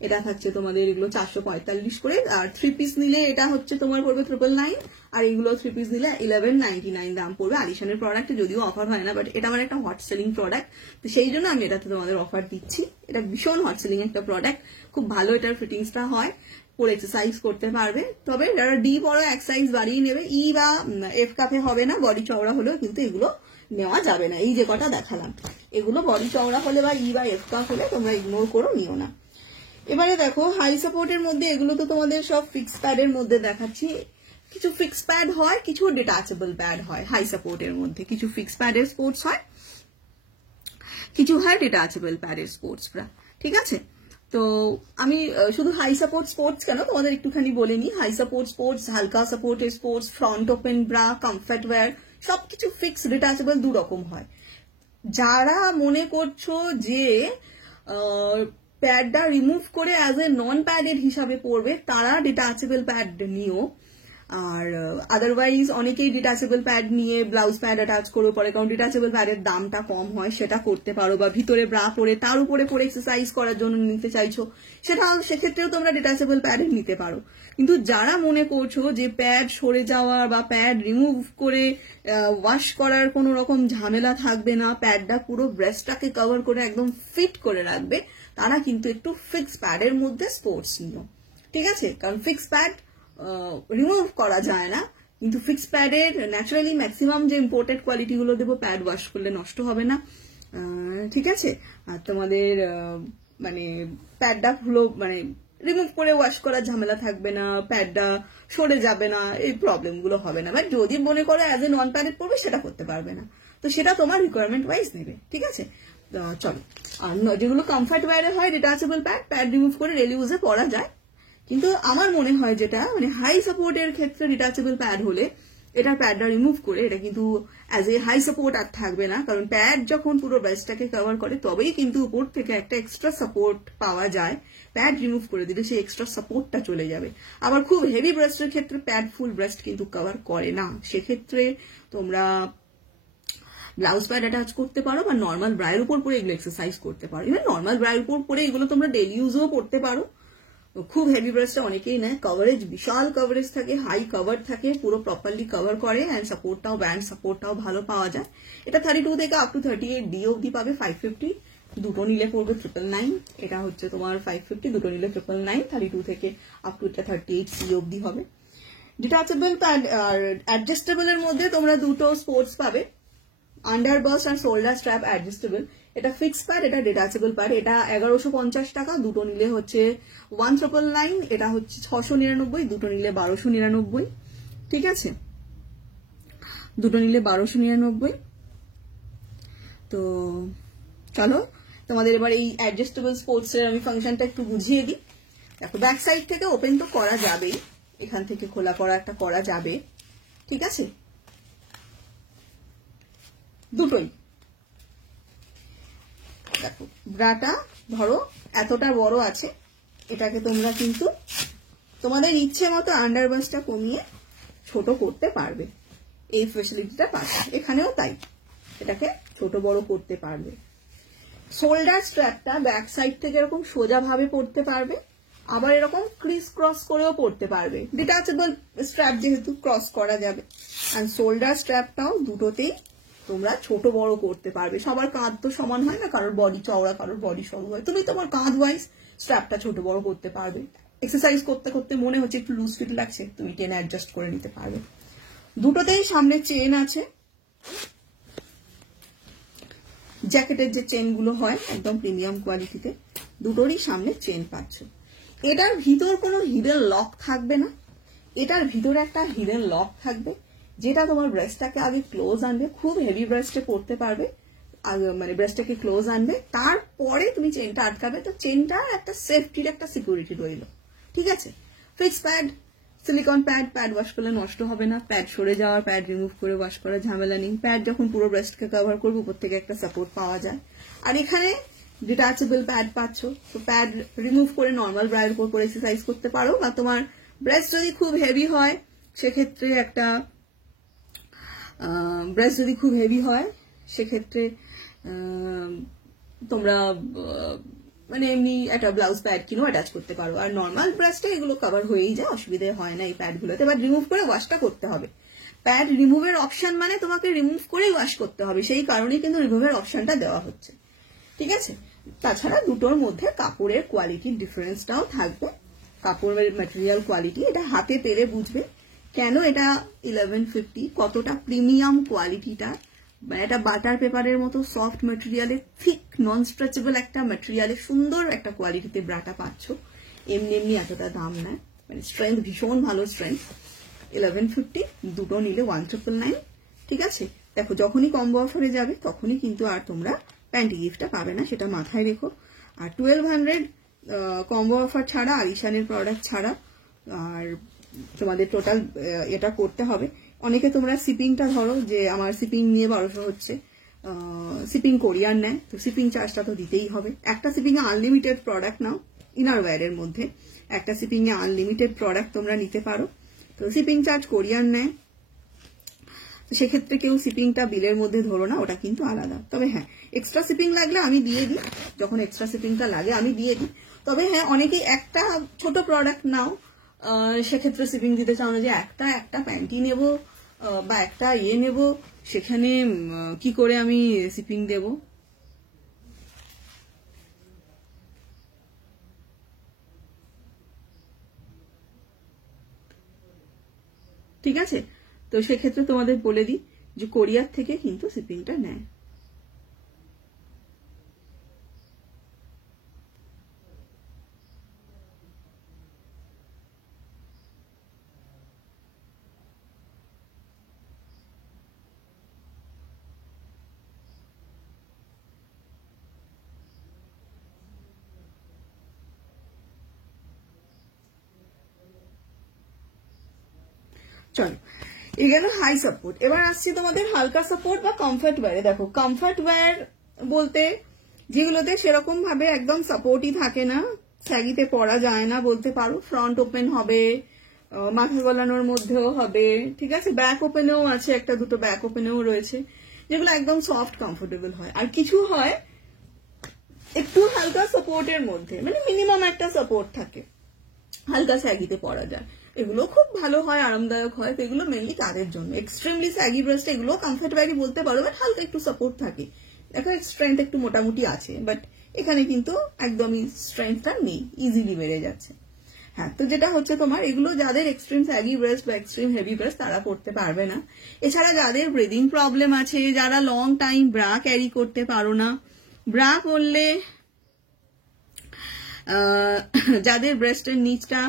এটা থাকছে তোমাদের এগুলো 445 করে, আর 3 পিস নিলে এটা হচ্ছে তোমার পড়বে 999, আর এগুলো 3 পিস নিলে 1199 দাম পড়বে। আলিশানের প্রোডাক্টে যদিও অফার হয় না, বাট এটা আমার একটা হট সেলিং প্রোডাক্ট, তো সেই জন্য আমি এটাতে তোমাদের অফার দিচ্ছি। এটা ভীষণ হট সেলিং একটা প্রোডাক্ট, খুব ভালো এটার ফিটিংসটা হয়, পরে এক্সারসাইজ করতে পারবে। তবে যারা ডি বড় এক সাইজ বাড়িয়ে নেবে, ই বা এফ কাপে হবে না, বডি চওড়া হলেও কিন্তু এগুলো নেওয়া যাবে না। এই যে কটা দেখালাম, এগুলো বডি চওড়া হলে বা ই বা এফ কাপ হলে তোমরা ইগনোর করো, নিও না। এবারে দেখো হাই সাপোর্টের মধ্যে, এগুলো তো তোমাদের সব ফিক্স প্যাডের মধ্যে দেখাচ্ছি। কিছু ফিক্স প্যাড হয়, কিছু ডিটাচেবল প্যাড হয়। হাই সাপোর্টের মধ্যে কিছু ফিক্স প্যাডের স্পোর্টস হয়, কিছু হয় ডিটাচেবল প্যাডের স্পোর্টস ব্রা, ঠিক আছে। তো আমি শুধু হাই সাপোর্ট স্পোর্টস কেন তোমাদের একটুখানি বলে নি। হাই সাপোর্ট স্পোর্টস, হালকা সাপোর্টের sports, front open bra, comfort wear, সবকিছু ফিক্স ডিটাচেবল 2 রকম হয়। যারা মনে করছো যে প্যাডটা রিমুভ করে অ্যাজ এ নন প্যাডেড হিসাবে পড়বে, তারা ডিটাচেবল প্যাড নিও। আর আদারওয়াইজ অনেকেই ডিটাচেবল প্যাড নিয়ে ব্লাউজ প্যাড অ্যাটাচ করো পরে, কারণ ডিটাচেবল প্যাডের দামটা কম হয়, সেটা করতে পারো। বা ভিতরে ব্রা পরে তার উপরে পরে এক্সারসাইজ করার জন্য নিতে চাইছো, সেক্ষেত্রেও তোমরা ডিটাচেবল প্যাডের নিতে পারো। কিন্তু যারা মনে করছো যে প্যাড সরে যাওয়া বা প্যাড রিমুভ করে ওয়াশ করার কোনো রকম ঝামেলা থাকবে না, প্যাডটা পুরো ব্রেস্টটাকে কভার করে একদম ফিট করে রাখবে, তারা কিন্তু একটু ফিক্স প্যাডের মধ্যে স্পোর্টস নিও, ঠিক আছে। কারণ ফিক্স প্যাড রিমুভ করা যায় না, কিন্তু ফিক্স প্যাডের ন্যাচারালি ম্যাক্সিমাম যে ইম্পোর্টেড কোয়ালিটি গুলো দেবো, প্যাড ওয়াশ করলে নষ্ট হবে না, ঠিক আছে। আর তোমাদের মানে প্যাডটা হলো মানে রিমুভ করে ওয়াশ করার ঝামেলা থাকবে না, প্যাডটা সরে যাবে না, এই প্রবলেম গুলো হবে না। বাট যদি মনে করো অ্যাজ এ নন প্যাডেড পড়বে, সেটা করতে পারবে না, তো সেটা তোমার রিকোয়ারমেন্ট ওয়াইজ নেবে, ঠিক আছে। চলো, আর যেগুলো কমফর্ট ওয়্যারে হয় ডিটাচেবল প্যাড রিমুভ করে ডেলি ইউজে পরা যায়। কিন্তু আমার মনে হয় যেটা মানে হাই সাপোর্টের ক্ষেত্রে ডিটাচেবল প্যাড হলে এটার প্যাডটা রিমুভ করে এটা কিন্তু অ্যাজ এ হাই সাপোর্ট আর থাকবে না, কারণ প্যাড যখন পুরো ব্রেস্টটাকে কভার করে তবেই কিন্তু উপর থেকে একটা এক্সট্রা সাপোর্ট পাওয়া যায়। প্যাড রিমুভ করে দিলে সেই এক্সট্রা সাপোর্টটা চলে যাবে। আবার খুব হেভি ব্রেস্টের ক্ষেত্রে প্যাড ফুল ব্রেস্ট কিন্তু কভার করে না, সেক্ষেত্রে তোমরা ব্লাউজ প্যাড অ্যাটাচ করতে পারো বা নর্মাল ব্রায়ের উপর পরে এগুলো এক্সারসাইজ করতে পারো। ইভেন নর্মাল ব্রায়ের উপর পরে এগুলো তোমরা ডেলি ইউজও করতে পারো। খুব হেভি ব্রেস্টে অনেকেই নেয়, কভারেজ বিশাল কভারেজ থাকে, হাই কভার থাকে, পুরো প্রপারলি কভার করে, অ্যান্ড সাপোর্টটাও ব্যান্ড সাপোর্টটাও ভালো পাওয়া যায়। এটা 32 থেকে আপ টু 38 ডি অব্দি পাবে 550, দুটো নিলে পড়বে 999। এটা হচ্ছে তোমার 550, দুটো নিলে 999, 32 থেকে আপ টু 38 সি অব্দি হবে। ডিটাচেবল প্যাড আর অ্যাডজাস্টেবলের মধ্যে তোমরা দুটো স্পোর্টস পাবে, আন্ডারবাস্ট আর শোল্ডার স্ট্র্যাপ অ্যাডজাস্টেবল। এটা ফিক্স প্যাড, এটা ডিটাচেবল প্যাড। এটা 1150 টাকা, দুটো নিলে হচ্ছে 1999, এটা হচ্ছে 699, দুটো নিলে 1299। ঠিক আছে, দুটো নিলে 1299। তো চলো তোমাদের এবার এই অ্যাডজাস্টেবল স্পোর্টস এর আমি ফাংশনটা একটু বুঝিয়ে দিই। দেখো, ব্যাক সাইড থেকে ওপেন তো করা যাবেই, এখান থেকে খোলা করা একটা করা যাবে। ঠিক আছে, দুটোই। দেখো, ব্রাটা ধরো এতটা বড় আছে, এটাকে তোমরা কিন্তু তোমাদের ইচ্ছে মতো আন্ডারবাসটা কমিয়ে ছোট করতে পারবে, এই ফ্যাসিলিটিটা পাবে। এখানেও তাই, এটাকে ছোট বড় করতে পারবে। শোল্ডার স্ট্র্যাপটা ব্যাক সাইড থেকে এরকম সোজা ভাবে পড়তে পারবে, আবার এরকম ক্রিস ক্রস করেও পড়তে পারবে। ডিটাচেবল স্ট্র্যাপ যেহেতু ক্রস করা যাবে। আর শোল্ডার স্ট্র্যাপটাও দুটোতেই তোমরা ছোট বড় করতে পারবে। সবার কাঁধ তো সমান হয় না, কারোর বডি চওড়া, কারোর বডি সরু হয়। তুমি তোমার কাঁধ ওয়াইজ স্ট্র্যাপটা ছোট বড় করতে পারবে। এক্সারসাইজ করতে করতে মনে হচ্ছে একটু লুজ ফিট লাগছে, তুমি টেনে অ্যাডজাস্ট করে নিতে পারবে। দুটোতেই সামনে চেন আছে, জ্যাকেটের যে চেন গুলো হয় একদম প্রিমিয়াম কোয়ালিটিতে, দুটোরই সামনে চেন পাচ্ছ। এটার ভিতর কোনো হিডেন লক থাকবে না, এটার ভিতরে একটা হিডেন লক থাকবে, যেটা তোমার ব্রেস্টটাকে আগে ক্লোজ আনবে। খুব হেভি ব্রেস্টে পড়তে পারবে, মানে ব্রেস্টটাকে ক্লোজ আনবে, তারপরে তুমি চেনটা আটকাবে। তো চেনটা একটা সেফটির একটা সিকিউরিটি রইল। ঠিক আছে, fix pad, silicone pad, pad wash করলে নষ্ট হবে না, প্যাড সরে যাওয়ার, প্যাড রিমুভ করে ওয়াশ করার ঝামেলা নেই। প্যাড যখন পুরো ব্রেস্টকে কভার করবে, উপর থেকে একটা সাপোর্ট পাওয়া যায়। আর এখানে ডিটাচেবল প্যাড পাচ্ছ, তো প্যাড রিমুভ করে নর্মাল ব্রায়ের উপর এক্সারসাইজ করতে পারো। বা তোমার ব্রেস্ট যদি খুব হেভি হয়, সেক্ষেত্রে একটা ব্রেস্ট যদি খুব হেভি হয় সেক্ষেত্রে তোমরা মানে এমনি একটা ব্লাউজ প্যাড কিনেও অ্যাটাচ করতে পারো। আর নর্মাল ব্রেস্টে এগুলো কভার হয়েই যায়, অসুবিধা হয় না এই প্যাডগুলোতে। এবার রিমুভ করে ওয়াশটা করতে হবে। প্যাড রিমুভের অপশন মানে তোমাকে রিমুভ করেই ওয়াশ করতে হবে, সেই কারণেই কিন্তু রিমুভের অপশনটা দেওয়া হচ্ছে। ঠিক আছে, তাছাড়া দুটোর মধ্যে কাপড়ের কোয়ালিটির ডিফারেন্সটাও থাকবে। কাপড়ের ম্যাটেরিয়াল কোয়ালিটি এটা হাতে পেলে বুঝবে কেন এটা 1150, কতটা প্রিমিয়াম কোয়ালিটিটা। এটা বাটার পেপারের মতো সফট ম্যাটেরিয়ালে, থিক নন স্ট্রেচেবল একটা ম্যাটেরিয়ালে সুন্দর একটা কোয়ালিটিতে ব্রাটা পাচ্ছ। এমনি এমনি এতটা দাম নেয়, মানে স্ট্রেংথ ভীষণ ভালো স্ট্রেংথ। 1150, দুটো নিলে 1999। ঠিক আছে, দেখো যখনই কম্বো অফারে যাবে তখনই কিন্তু আর তোমরা প্যান্টি গিফটটা পাবে না, সেটা মাথায় রেখো। আর 1200 কম্বো অফার ছাড়া, আলিশানের প্রোডাক্ট ছাড়া, আর তোমাদের টোটাল এটা করতে হবে। অনেকে তোমরা শিপিংটা ধরো যে আমার শিপিং নিয়ে 1200 হচ্ছে, শিপিং কোরিয়ার নেয়, তো শিপিং চার্জটা তো দিতেই হবে। একটা শিপিং এ আনলিমিটেড প্রোডাক্ট নাও, ইনার ওয়্যারের মধ্যে একটা শিপিং এ আনলিমিটেড প্রোডাক্ট তোমরা নিতে পারো, তো শিপিং চার্জ কোরিয়ার নেয়। তো সেক্ষেত্রে কেউ শিপিংটা বিলের মধ্যে ধরো না, ওটা কিন্তু আলাদা। তবে হ্যাঁ, এক্সট্রা শিপিং লাগলে আমি দিয়ে দিই, যখন এক্সট্রা শিপিংটা লাগে আমি দিয়ে দিই। তবে হ্যাঁ, অনেকেই একটা ছোট প্রোডাক্ট নাও, সেক্ষেত্রে শিপিং দিতে চাও না, যে একটা প্যান্টি নেব বা একটা নেব, সেখানে কি করে আমি শিপিং দেব। ঠিক আছে, তো সেক্ষেত্রে তোমাদের বলে দিই যে কোরিয়ার থেকে কিন্তু শিপিংটা নেয়। চলো, এই গেল হাই সাপোর্ট। এবার আসছি তোমাদের হালকা সাপোর্ট বা কমফর্ট ওয়্যারে। দেখো, কমফর্ট ওয়্যার বলতে যেগুলোতে সেরকম ভাবে একদম সাপোর্টই থাকে না, স্যাগিতে পরা যায় না বলতে পারো। ফ্রন্ট ওপেন হবে, মাথা গলানোর মধ্যেও হবে। ঠিক আছে, ব্যাক ওপেনেও আছে, একটা দুটো ব্যাক ওপেনেও রয়েছে, যেগুলো একদম সফট কমফোর্টেবল হয়। আর কিছু হয় একটু হালকা সাপোর্টের মধ্যে, মানে মিনিমাম একটা সাপোর্ট থাকে, হালকা স্যাগিতে পরা যায়। এগুলো খুব ভালো হয়, আরামদায়ক হয়। তো এগুলো মেনলি তাদের জন্য। এক্সট্রিমলি স্যাগি ব্রেস্ট এগুলো কমফোর্টেবলি বলতে পারো, বাট হালকা একটু সাপোর্ট থাকে। দেখো, স্ট্রেংথ একটু মোটামুটি আছে, বাট এখানে কিন্তু একদমই স্ট্রেংথটা নেই, ইজিলি বেড়ে যাচ্ছে। হ্যাঁ, তো যেটা হচ্ছে তোমার এগুলো যাদের এক্সট্রিম স্যাগি ব্রেস্ট বা এক্সট্রিম হেভি ব্রেস্ট তারা পড়তে পারবে না। এছাড়া যাদের ব্রিদিং প্রবলেম আছে, যারা লং টাইম ব্রা ক্যারি করতে পারো না, ব্রা করলে যাদের ব্রেস্টের নিচটা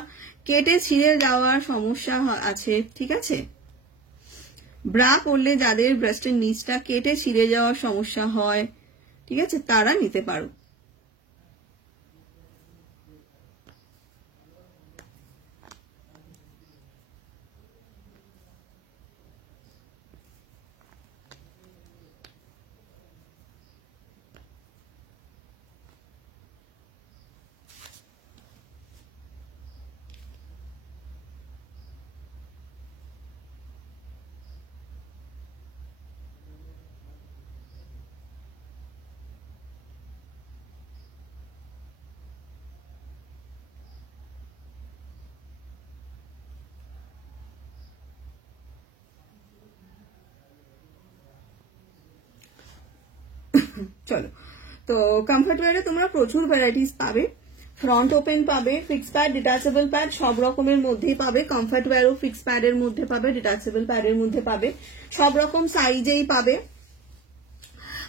কেটে ছিঁড়ে যাওয়ার সমস্যা আছে, ঠিক আছে, ব্রা করলে যাদের ব্রেস্টের নিচটা কেটে ছিঁড়ে যাওয়ার সমস্যা হয়, ঠিক আছে, তারা নিতে পারো। চলো, তো কমফর্ট ওয়্যারে তোমরা প্রচুর ভ্যারাইটিস পাবে। ফ্রন্ট ওপেন পাবে, ফিক্স প্যাড, ডিটাচেবল প্যাড সব রকমের মধ্যেই পাবে। কমফর্ট ওয়্যারও ফিক্স প্যাডের মধ্যে পাবে, ডিটাচেবল প্যাডের মধ্যে পাবে, সব রকম সাইজেই পাবে।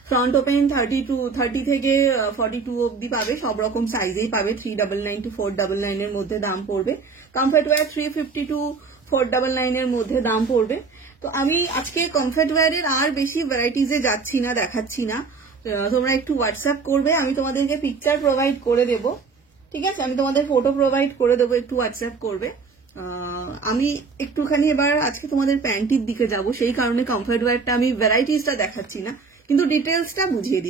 ফ্রন্ট ওপেন 30 থেকে 42 অব্দি পাবে, সব রকম সাইজেই পাবে। 399 to 499 এর মধ্যে দাম পড়বে। কমফর্ট ওয়্যার 350 to 499 এর মধ্যে দাম পড়বে। তো আমি আজকে কমফর্ট ওয়্যারের আর বেশি ভ্যারাইটিজে যাচ্ছি না, দেখাচ্ছি না। তোমরা একটু হোয়াটসঅ্যাপ করবে, আমি তোমাদেরকে পিকচার প্রোভাইড করে দেব, ঠিক আছে, আমি তোমাদের ফটো প্রোভাইড করে দেবো, একটু হোয়াটসঅ্যাপ করবে। আমি একটুখানি এবার আজকে তোমাদের প্যান্টির দিকে যাব, সেই কারণে কমফর্ট ওয়্যারটা আমি ভ্যারাইটিসটা দেখাচ্ছি না, কিন্তু ডিটেলসটা বুঝিয়ে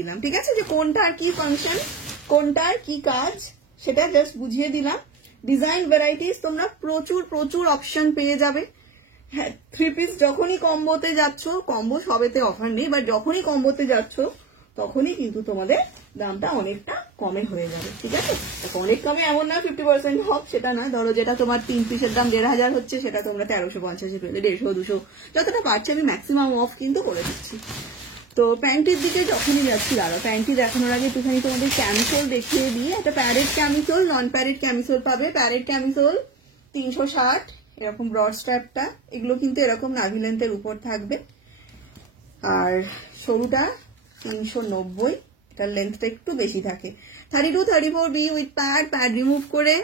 দিলাম, ঠিক আছে, যে কোনটার কি ফাংশন, কোনটার কি কাজ, সেটা জাস্ট বুঝিয়ে দিলাম। ডিজাইন ভ্যারাইটিস তোমরা প্রচুর প্রচুর অপশন পেয়ে যাবে। হ্যাঁ, 3 পিস যখনই কম্বোতে যাচ্ছ, কম্বো সবেতে অফার নেই, বাট যখনই কম্বোতে যাচ্ছ তখনই কিন্তু তোমাদের দামটা অনেকটা কমে হয়ে যাবে, ঠিক আছে। অনেক কমে এমন না 50% অফ, সেটা না। ধরো যেটা তোমার 3 পিসের দাম 1500 হচ্ছে, সেটা তোমরা 1350 পেলে, 150 200 যতটা পারছি আমি ম্যাক্সিমাম অফ কিন্তু করে দিচ্ছি। তো প্যান্টির দিকে যখনই যাচ্ছি, দাঁড়ো, প্যান্টি দেখানোর আগে একটুখানি তোমাদের ক্যামিসোল দেখিয়ে দিয়ে। একটা প্যারেড ক্যামিসোল, নন প্যারেড ক্যামিসোল পাবে। প্যারেড ক্যামিসোল 360, এরকম ব্রড স্ট্র্যাপটা, এগুলো কিন্তু এরকম নাভি লেন্থের উপর থাকবে, আর সরুটা 390, এটার লেন্থটা একটু বেশি থাকে। 32-34B উইথ প্যাড রিমুভ করে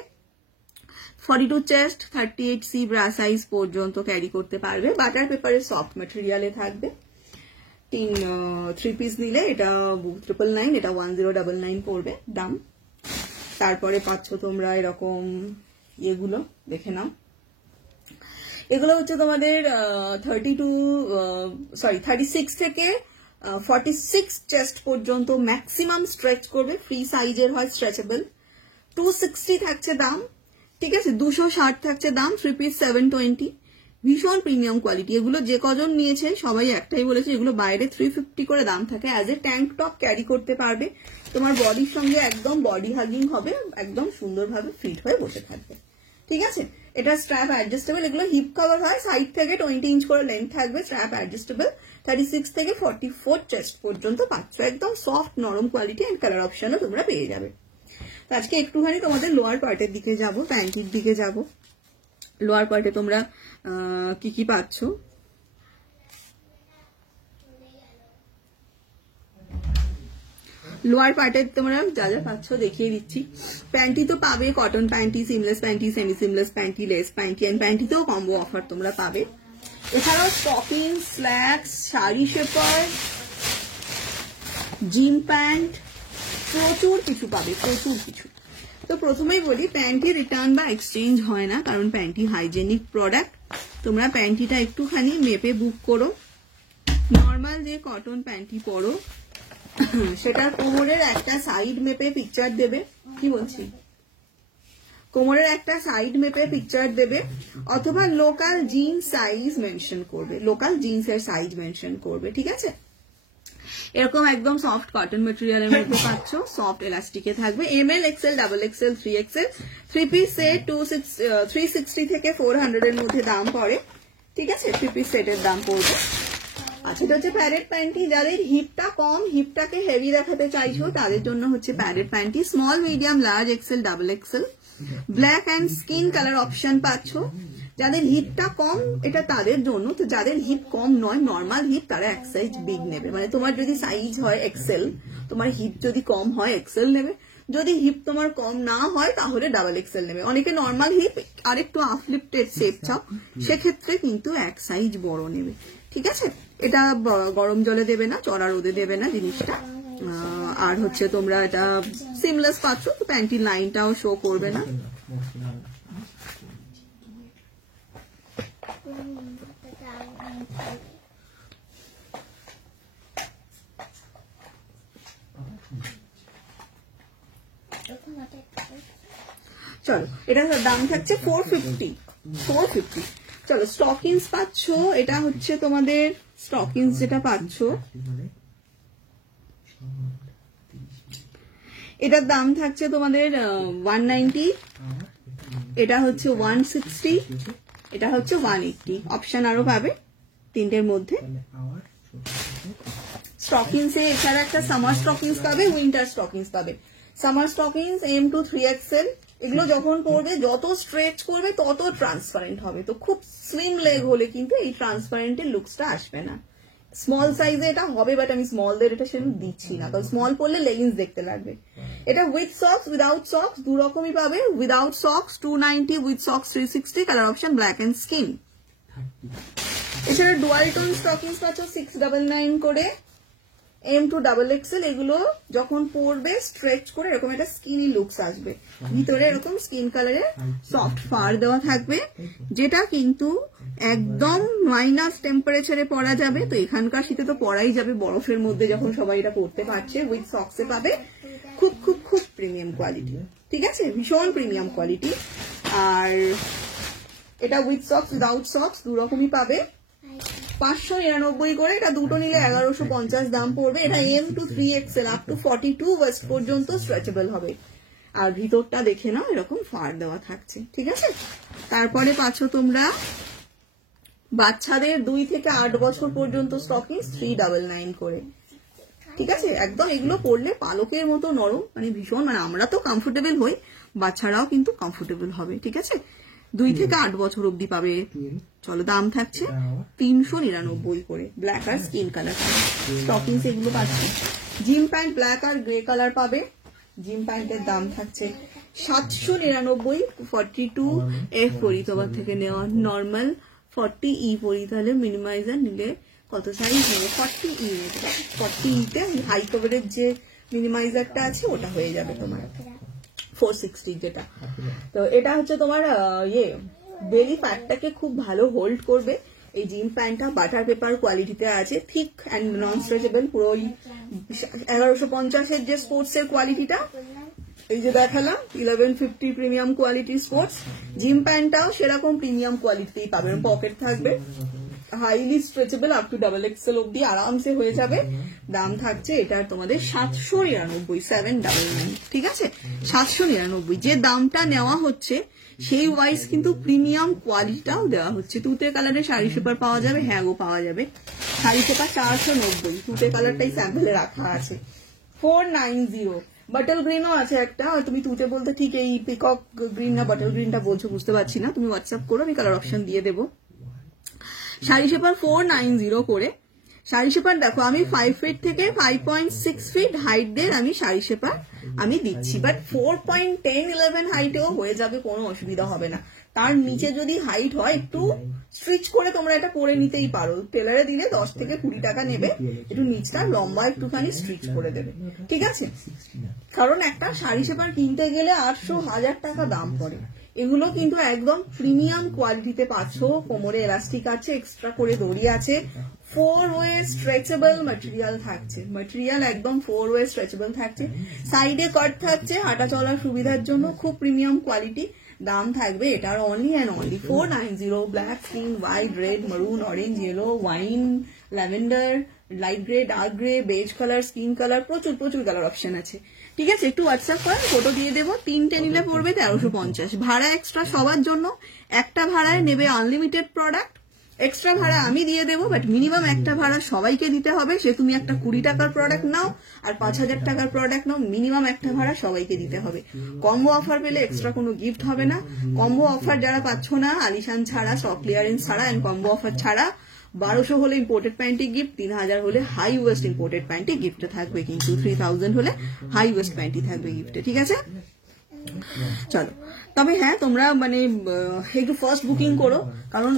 42 চেস্ট, 38C ব্রা সাইজ পর্যন্ত ক্যারি করতে পারবে। বাটার পেপারের সফট ম্যাটেরিয়ালে থাকবে। 3 পিস নিলে এটা 999, এটা 1099 পড়বে দাম। তারপরে পাচ্ছ তোমরা এরকম এগুলো, দেখে নাও, এগুলো হচ্ছে তোমাদের 36 থেকে 46 চেস্ট পর্যন্ত ম্যাক্সিমাম স্ট্রেচ করবে, ফ্রি সাইজের হয়, স্ট্রেচেবল। 260 থাকছে দাম, ঠিক আছে, 260 থাকছে দাম। 3 পিস 720, ভীষণ প্রিমিয়াম কোয়ালিটি। এগুলো যে কজন নিয়েছে সবাই একটাই বলেছে, এগুলো বাইরে 350 করে দাম থাকে। As a tank top carry করতে পারবে, তোমার বডির সঙ্গে একদম বডি হাগিং হবে, একদম সুন্দরভাবে ফিট হয়ে বসে থাকবে, ঠিক আছে। এটা স্ট্র্যাপ অ্যাডজাস্টেবল, এগুলো হিপ কভার হয়, সাইড থেকে 20 ইঞ্চ করে লেন্থ থাকবে, স্ট্র্যাপ অ্যাডজাস্টেবল। 36 থেকে 44 চেস্ট পর্যন্ত পাচ্ছ, একদম সফট নরম কোয়ালিটি, এন্ড কালার অপশনও তোমরা পেয়ে যাবে। তো আজকে একটুখানি তোমাদের লোয়ার পার্টের দিকে যাব, প্যান্টির দিকে যাব। লোয়ার পার্টে তোমরা কি কি পাচ্ছ, লোয়ার পার্টে তোমরা যা যা পাচ্ছ দেখিয়ে দিচ্ছি। প্যান্টি তো পাবে, cotton panty, seamless panty, semi seamless panty, lace panty, and প্যান্টিতেও কম্বো অফার তোমরা পাবে। এছাড়াও stocking, slacks, sari shaper, gym pant, প্রচুর কিছু পাবে, প্রচুর কিছু। তো প্রথমেই বলি, প্যান্টি রিটার্ন বা এক্সচেঞ্জ হয় না, কারণ প্যান্টি হাইজেনিক প্রোডাক্ট। তোমরা প্যান্টিটা একটুখানি মেপে বুক করো। নর্মাল যে কটন প্যান্টি পরো, সেটার কোমরের একটা সাইড মেপে পিকচার দেবে, কি বলছি, কোমরের একটা সাইড মেপে পিকচার দেবে, অথবা লোকাল জিন্স সাইজ মেনশন করবে, লোকাল জিন্সের সাইজ মেনশন করবে, ঠিক আছে। এরকম একদম সফট কটন মেটেরিয়ালের মধ্যে পাচ্ছ, সফট এলাস্টিকে থাকবে। ML, XL, XXL, 3XL, 3 piece set 360 থেকে 400 এর মধ্যে দাম পড়ে, ঠিক আছে। 3 পিস সেটের দাম পড়বে। আচ্ছা, এটা হচ্ছে প্যারেড প্যান্টি। যাদের হিপটা কম, হিপটাকে হেভি দেখাতে চাইছো, তাদের জন্য হচ্ছে parade panty. Small, medium, large, XL, XXL black and skin colour option পাচ্ছ। যাদের হিপটা কম এটা তাদের জন্য, তো যাদের হিপ কম নয় নর্মাল হিপ তারা এক সাইজ বিগ নেবে, মানে তোমার যদি সাইজ হয় এক্সেল, তোমার হিপ যদি কম হয় এক্সেল নেবে, যদি হিপ তোমার কম না হয় তাহলে ডাবল এক্সেল নেবে। অনেকে নর্মাল হিপ আর একটু আফলিফটেড শেপ চাও, সেক্ষেত্রে কিন্তু এক সাইজ বড় নেবে। ঠিক আছে, এটা গরম জলে দেবে না, চড়া রোদে দেবে না জিনিসটা। আর হচ্ছে তোমরা এটা সিমলেস পাচ্ছ, তো প্যান্টির লাইনটাও শো করবে না। চলো, এটা দাম থাকছে 450। চলো স্টকিংস পাচ্ছ, এটা হচ্ছে তোমাদের স্টকিংস যেটা পাচ্ছ এটার দাম থাকছে তোমাদের 190, এটা হচ্ছে 160, এটা হচ্ছে 180। অপশন আরো পাবে তিনটের মধ্যে। স্টকিংস এ এছাড়া একটা সামার স্টকিংস পাবে, উইন্টার স্টকিংস পাবে। Summer stockings M to 3XL, এগুলো যখন পরবে যত স্ট্রেচ করবে তত ট্রান্সপারেন্ট হবে, তো খুব স্লিম লেগ হলে কিন্তু এই ট্রান্সপারেন্টের লুকসটা আসবে না। স্মল সাইজে এটা হবে, বাট আমি স্মলদের এটা সেরকম দিচ্ছি না, কারণ স্মল পরলে লেগিংস দেখতে লাগবে। এটা উইথ সক্স উইদাউট সক্স দু রকমই পাবে। Without socks 290, with socks 360, colour option black and skin. এছাড়া ডুয়াল টোন স্টকিংস পাচ্ছ 699 করে, M to XXL। এগুলো যখন পরবে স্ট্রেচ করে এরকম একটা স্কিনি লুকস আসবে, ভিতরে এরকম স্কিন কালারে সফট ফার দেওয়া থাকবে, যেটা কিন্তু একদম মাইনাস টেম্পারেচারে পরা যাবে। তো এখানকার শীতে তো পরাই যাবে, বরফের মধ্যে যখন সবাই এটা পরতে পারছে। উইথ সক্সে পাবে, খুব খুব খুব প্রিমিয়াম কোয়ালিটি। ঠিক আছে, ভীষণ প্রিমিয়াম কোয়ালিটি। আর এটা উইথ সক্স উইদাউট সক্স দু রকমই পাবে, 599 করে। এটা দুটো নিলে 1150 দাম পড়বে। এটা M to 3XL up to 42 West পর্যন্ত স্ট্রেচেবল হবে। আর ভিতরটা দেখে নাও এরকম ফার দেওয়া থাকছে। ঠিক আছে, তারপরে পাচ্ছ তোমরা বাচ্চাদের 2 থেকে 8 বছর পর্যন্ত স্টকিংস 399 করে। ঠিক আছে, একদম এগুলো পরলে পালকের মতো নরম, মানে ভীষণ, মানে আমরা তো কমফোর্টেবল হই, বাচ্চারাও কিন্তু কমফোর্টেবল হবে। ঠিক আছে, 2 থেকে 8 বছর অব্দি পাবে। চলো, দাম থাকছে 399 করে, ব্ল্যাক আর স্কিন কালার স্টকিংস এগুলো পাচ্ছে। জিম প্যান্ট ব্ল্যাক আর গ্রে কালার পাবে। জিম প্যান্টের দাম থাকছে 799, 42F পরি তোমার থেকে নেওয়া, নর্মাল 40E পরি, তাহলে মিনিমাইজার নিলে কত সাইজ নেবে, 40E নেবে। 40E হাই কভারের যে মিনিমাইজারটা আছে ওটা হয়ে যাবে তোমার 460 যেটা। তো এটা হচ্ছে তোমার বেলি ফ্যাটটাকে খুব ভালো হোল্ড করবে। এই জিম প্যান্টটা বাটার পেপার কোয়ালিটিতে আছে, থিক অ্যান্ড নন স্ট্রেচেবল, পুরো 1150 যে স্পোর্টস এর কোয়ালিটিটা এই যে দেখালাম, 1150 প্রিমিয়াম কোয়ালিটি স্পোর্টস। জিম প্যান্টটাও সেরকম প্রিমিয়াম কোয়ালিটিতেই পাবেন, পকেট থাকবে, highly stretchable, up to XXL অব্দি আরামসে হয়ে যাবে। দাম থাকছে এটার তোমাদের 799, 799। ঠিক আছে, 799। যে দামটা নেওয়া হচ্ছে সেই ওয়াইজ কিন্তু প্রিমিয়াম কোয়ালিটিটাও দেওয়া হচ্ছে। তুতে কালারের শাড়ি পেপার পাওয়া যাবে, হ্যাঁ গো পাওয়া যাবে। শাড়ি পেপার 490, তুতে কালারটাই স্যাম্পলে রাখা আছে 490। বাটল গ্রিনও আছে একটা, তুমি তুতে বলতে ঠিক এই পিকক গ্রিন না বাটল গ্রিনটা বলছো বুঝতে পারছি না, তুমি হোয়াটসঅ্যাপ করো, আমি কালার অপশন দিয়ে দেবো। শাড়ি পেপার 490 করে। শাড়ি পেপার দেখো, আমি 5 ফিট থেকে 5.6 ফিট হাইট দিয়ে আমি শাড়ি পেপার আমি দিচ্ছি, বাট 4.10-11 হাইটেও হয়ে যাবে, কোনো অসুবিধা হবে না। তার নিচে যদি হাইট হয় একটু স্ট্রিচ করে তোমরা এটা পরে নিতেই পারো, টেলারে দিলে 10 থেকে 20 টাকা নেবে, একটু নিচটা লম্বা একটুখানি স্ট্রিচ করে দেবে। ঠিক আছে, কারণ একটা শাড়ি পেপার কিনতে গেলে 800-1000 টাকা দাম পড়ে। এগুলো কিন্তু একদম প্রিমিয়াম কোয়ালিটিতে পাচ্ছ, কোমরে এলাস্টিক আছে, এক্সট্রা করে দড়ি আছে, 4-ওয়ে স্ট্রেচেবল ম্যাটেরিয়াল থাকছে, ম্যাটেরিয়াল একদম 4-ওয়ে স্ট্রেচেবল থাকছে, সাইডে কাট থাকছে হাঁটা চলার সুবিধার জন্য, খুব প্রিমিয়াম কোয়ালিটি। দাম থাকবে এটার only and only 490। Black, skin, white, red, maroon, orange, yellow, wine, lavender, light grey, dark grey, beige colour, skin colour, প্রচুর প্রচুর কালার অপশন আছে। ঠিক আছে, একটু হোয়াটসঅ্যাপ করেন, ফটো দিয়ে দেবো। 3টে নিলে পড়বে 1350, ভাড়া এক্সট্রা সবার জন্য। একটা ভাড়ায় নেবে আনলিমিটেড প্রোডাক্ট, এক্সট্রা ভাড়া আমি দিয়ে দেবো, বাট মিনিমাম একটা ভাড়া সবাইকে দিতে হবে। সে তুমি একটা 20 টাকার প্রোডাক্ট নাও আর 5000 টাকার প্রোডাক্ট নাও, মিনিমাম একটা ভাড়া সবাইকে দিতে হবে। কম্বো অফার পেলে এক্সট্রা কোনো গিফট হবে না। কম্বো অফার যারা পাচ্ছ না, আলিশান ছাড়া, স্টক ক্লিয়ারেন্স ছাড়া এন্ড কম্বো অফার ছাড়া, 1200 হলে ইম্পোর্টেড প্যান্টি গিফট, 3000 হলে হাই ওয়েস্ট ইম্পোর্টেড প্যান্টি গিফটে থাকবে, কিন্তু 3000 হলে হাই ওয়েস্ট প্যান্টি থাকবে গিফটে। ঠিক আছে, চলো। তবে হ্যাঁ, তোমরা মানে একটু ফার্স্ট বুকিং করো, কারণ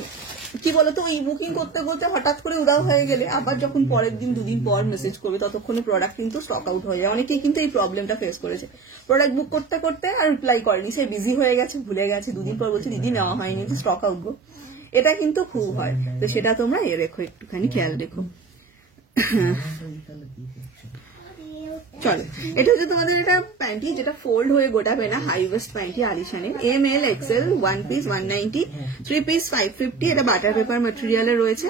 কি বলতো, ওই বুকিং করতে করতে হঠাৎ করে উদাও হয়ে গেলে আবার যখন পরের দিন 2 দিন পর মেসেজ করবে, ততক্ষণে প্রোডাক্ট কিন্তু স্টক আউট হয়ে যায়। অনেকেই কিন্তু এই প্রবলেমটা ফেস করেছে, প্রোডাক্ট বুক করতে করতে আর রিপ্লাই করেনি, সে বিজি হয়ে গেছে, ভুলে গেছে, 2 দিন পর বলছে দিদি নেওয়া হয়নি, তো স্টক আউট গো। এটা কিন্তু খুব হয়, তো সেটা তোমরা রেখো, একটুখানি খেয়াল রেখো। চলো, এটা হচ্ছে তোমাদের এটা প্যান্টি যেটা ফোল্ড হয়ে গোটাবে না, হাই ওয়েস্ট প্যান্টি আলিশানের, ML XL 1 পিস 190, 3 পিস 550। এটা বাটার পেপার ম্যাটেরিয়ালে রয়েছে,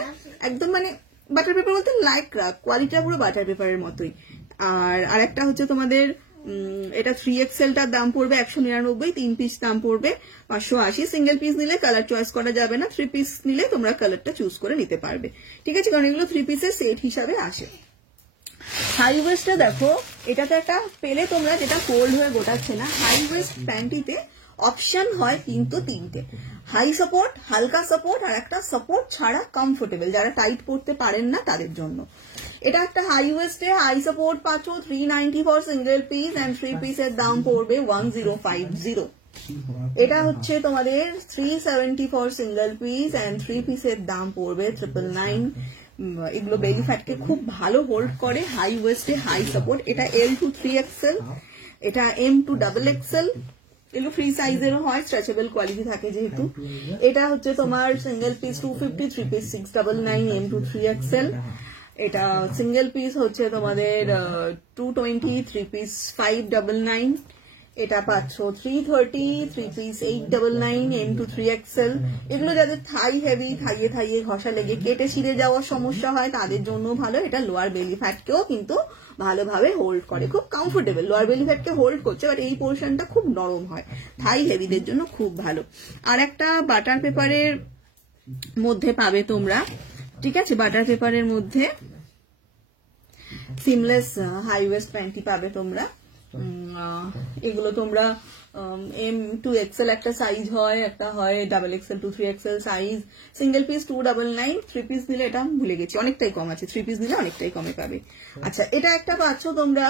একদম মানে বাটার পেপার বলতে লাইক্রা, কোয়ালিটিটা পুরো বাটার পেপারের মতোই। আর আরেকটা হচ্ছে তোমাদের এটা 3XL-টার দাম পড়বে 199, 3 পিস দাম পড়বে 580। সিঙ্গেল পিস নিলে কালার চয়েস করা যাবে না, 3 পিস নিলে তোমরা কালারটা চুজ করে নিতে পারবে। ঠিক আছে, কারণ এগুলো 3 পিসের সেট হিসাবে আসে। হাই ওয়েস্টটা দেখো, এটাতে একটা পেলে তোমরা, যেটা ফোল্ড হয়ে গোটাচ্ছে না। হাই ওয়েস্ট প্যান্টিতে অপশন হয় কিন্তু 3টে, হাই সাপোর্ট, হালকা সাপোর্ট আর একটা সাপোর্ট ছাড়া কমফোর্টেবল, যারা টাইট পড়তে পারেন না তাদের জন্য। এটা একটা হাই ওয়েস্টে হাই সাপোর্ট পাচ্ছ 390 ফর সিঙ্গেল পিস এন্ড 3 পিসের দাম পড়বে 1050। এটা হচ্ছে তোমাদের 370 ফর সিঙ্গেল পিস এন্ড 3 পিসের দাম পড়বে 999। এগুলো বেলি ফ্যাটকে খুব ভালো হোল্ড করে, হাই ওয়েস্টে হাই সাপোর্ট। এটা L to 3XL, এটা M to XXL, এগুলো ফ্রি সাইজেরও হয়, স্ট্রেচেবল কোয়ালিটি থাকে যেহেতু। এটা হচ্ছে তোমার single piece 250, 3 piece 699, M to 3XL। এটা সিঙ্গেল পিস হচ্ছে তোমাদের 220, 3 পিস 599। এটা পাচ্ছ 330, 3 পিস 899, M to 3XL। এগুলো যাদের থাই হেভি, থাইয়ে থাইয়ে ঘষা লেগে কেটে ছিঁড়ে যাওয়ার সমস্যা হয় তাদের জন্য ভালো। এটা লোয়ার বেলি ফ্যাটকেও কিন্তু ভালোভাবে হোল্ড করে, খুব কমফোর্টেবল। লোয়ার বেলি ফ্যাটকে হোল্ড করছে, বাট এই পোর্শনটা খুব নরম হয়, থাই হেভিদের জন্য খুব ভালো। আর একটা বাটার পেপারের মধ্যে পাবে তোমরা, ঠিক আছে, বাটার পেপারের মধ্যে সিমলেস হাই ওয়েস্ট প্যান্টি পাবে তোমরা। এগুলো তোমরা M to XL একটা সাইজ হয়, একটা হয় XXL to 3XL size. Single piece 299, 3 piece নিলে এটা ভুলে গেছি অনেকটাই কম আছে, 3 পিস নিলে অনেকটাই কমে পাবে। আচ্ছা, এটা একটা পাচ্ছ তোমরা,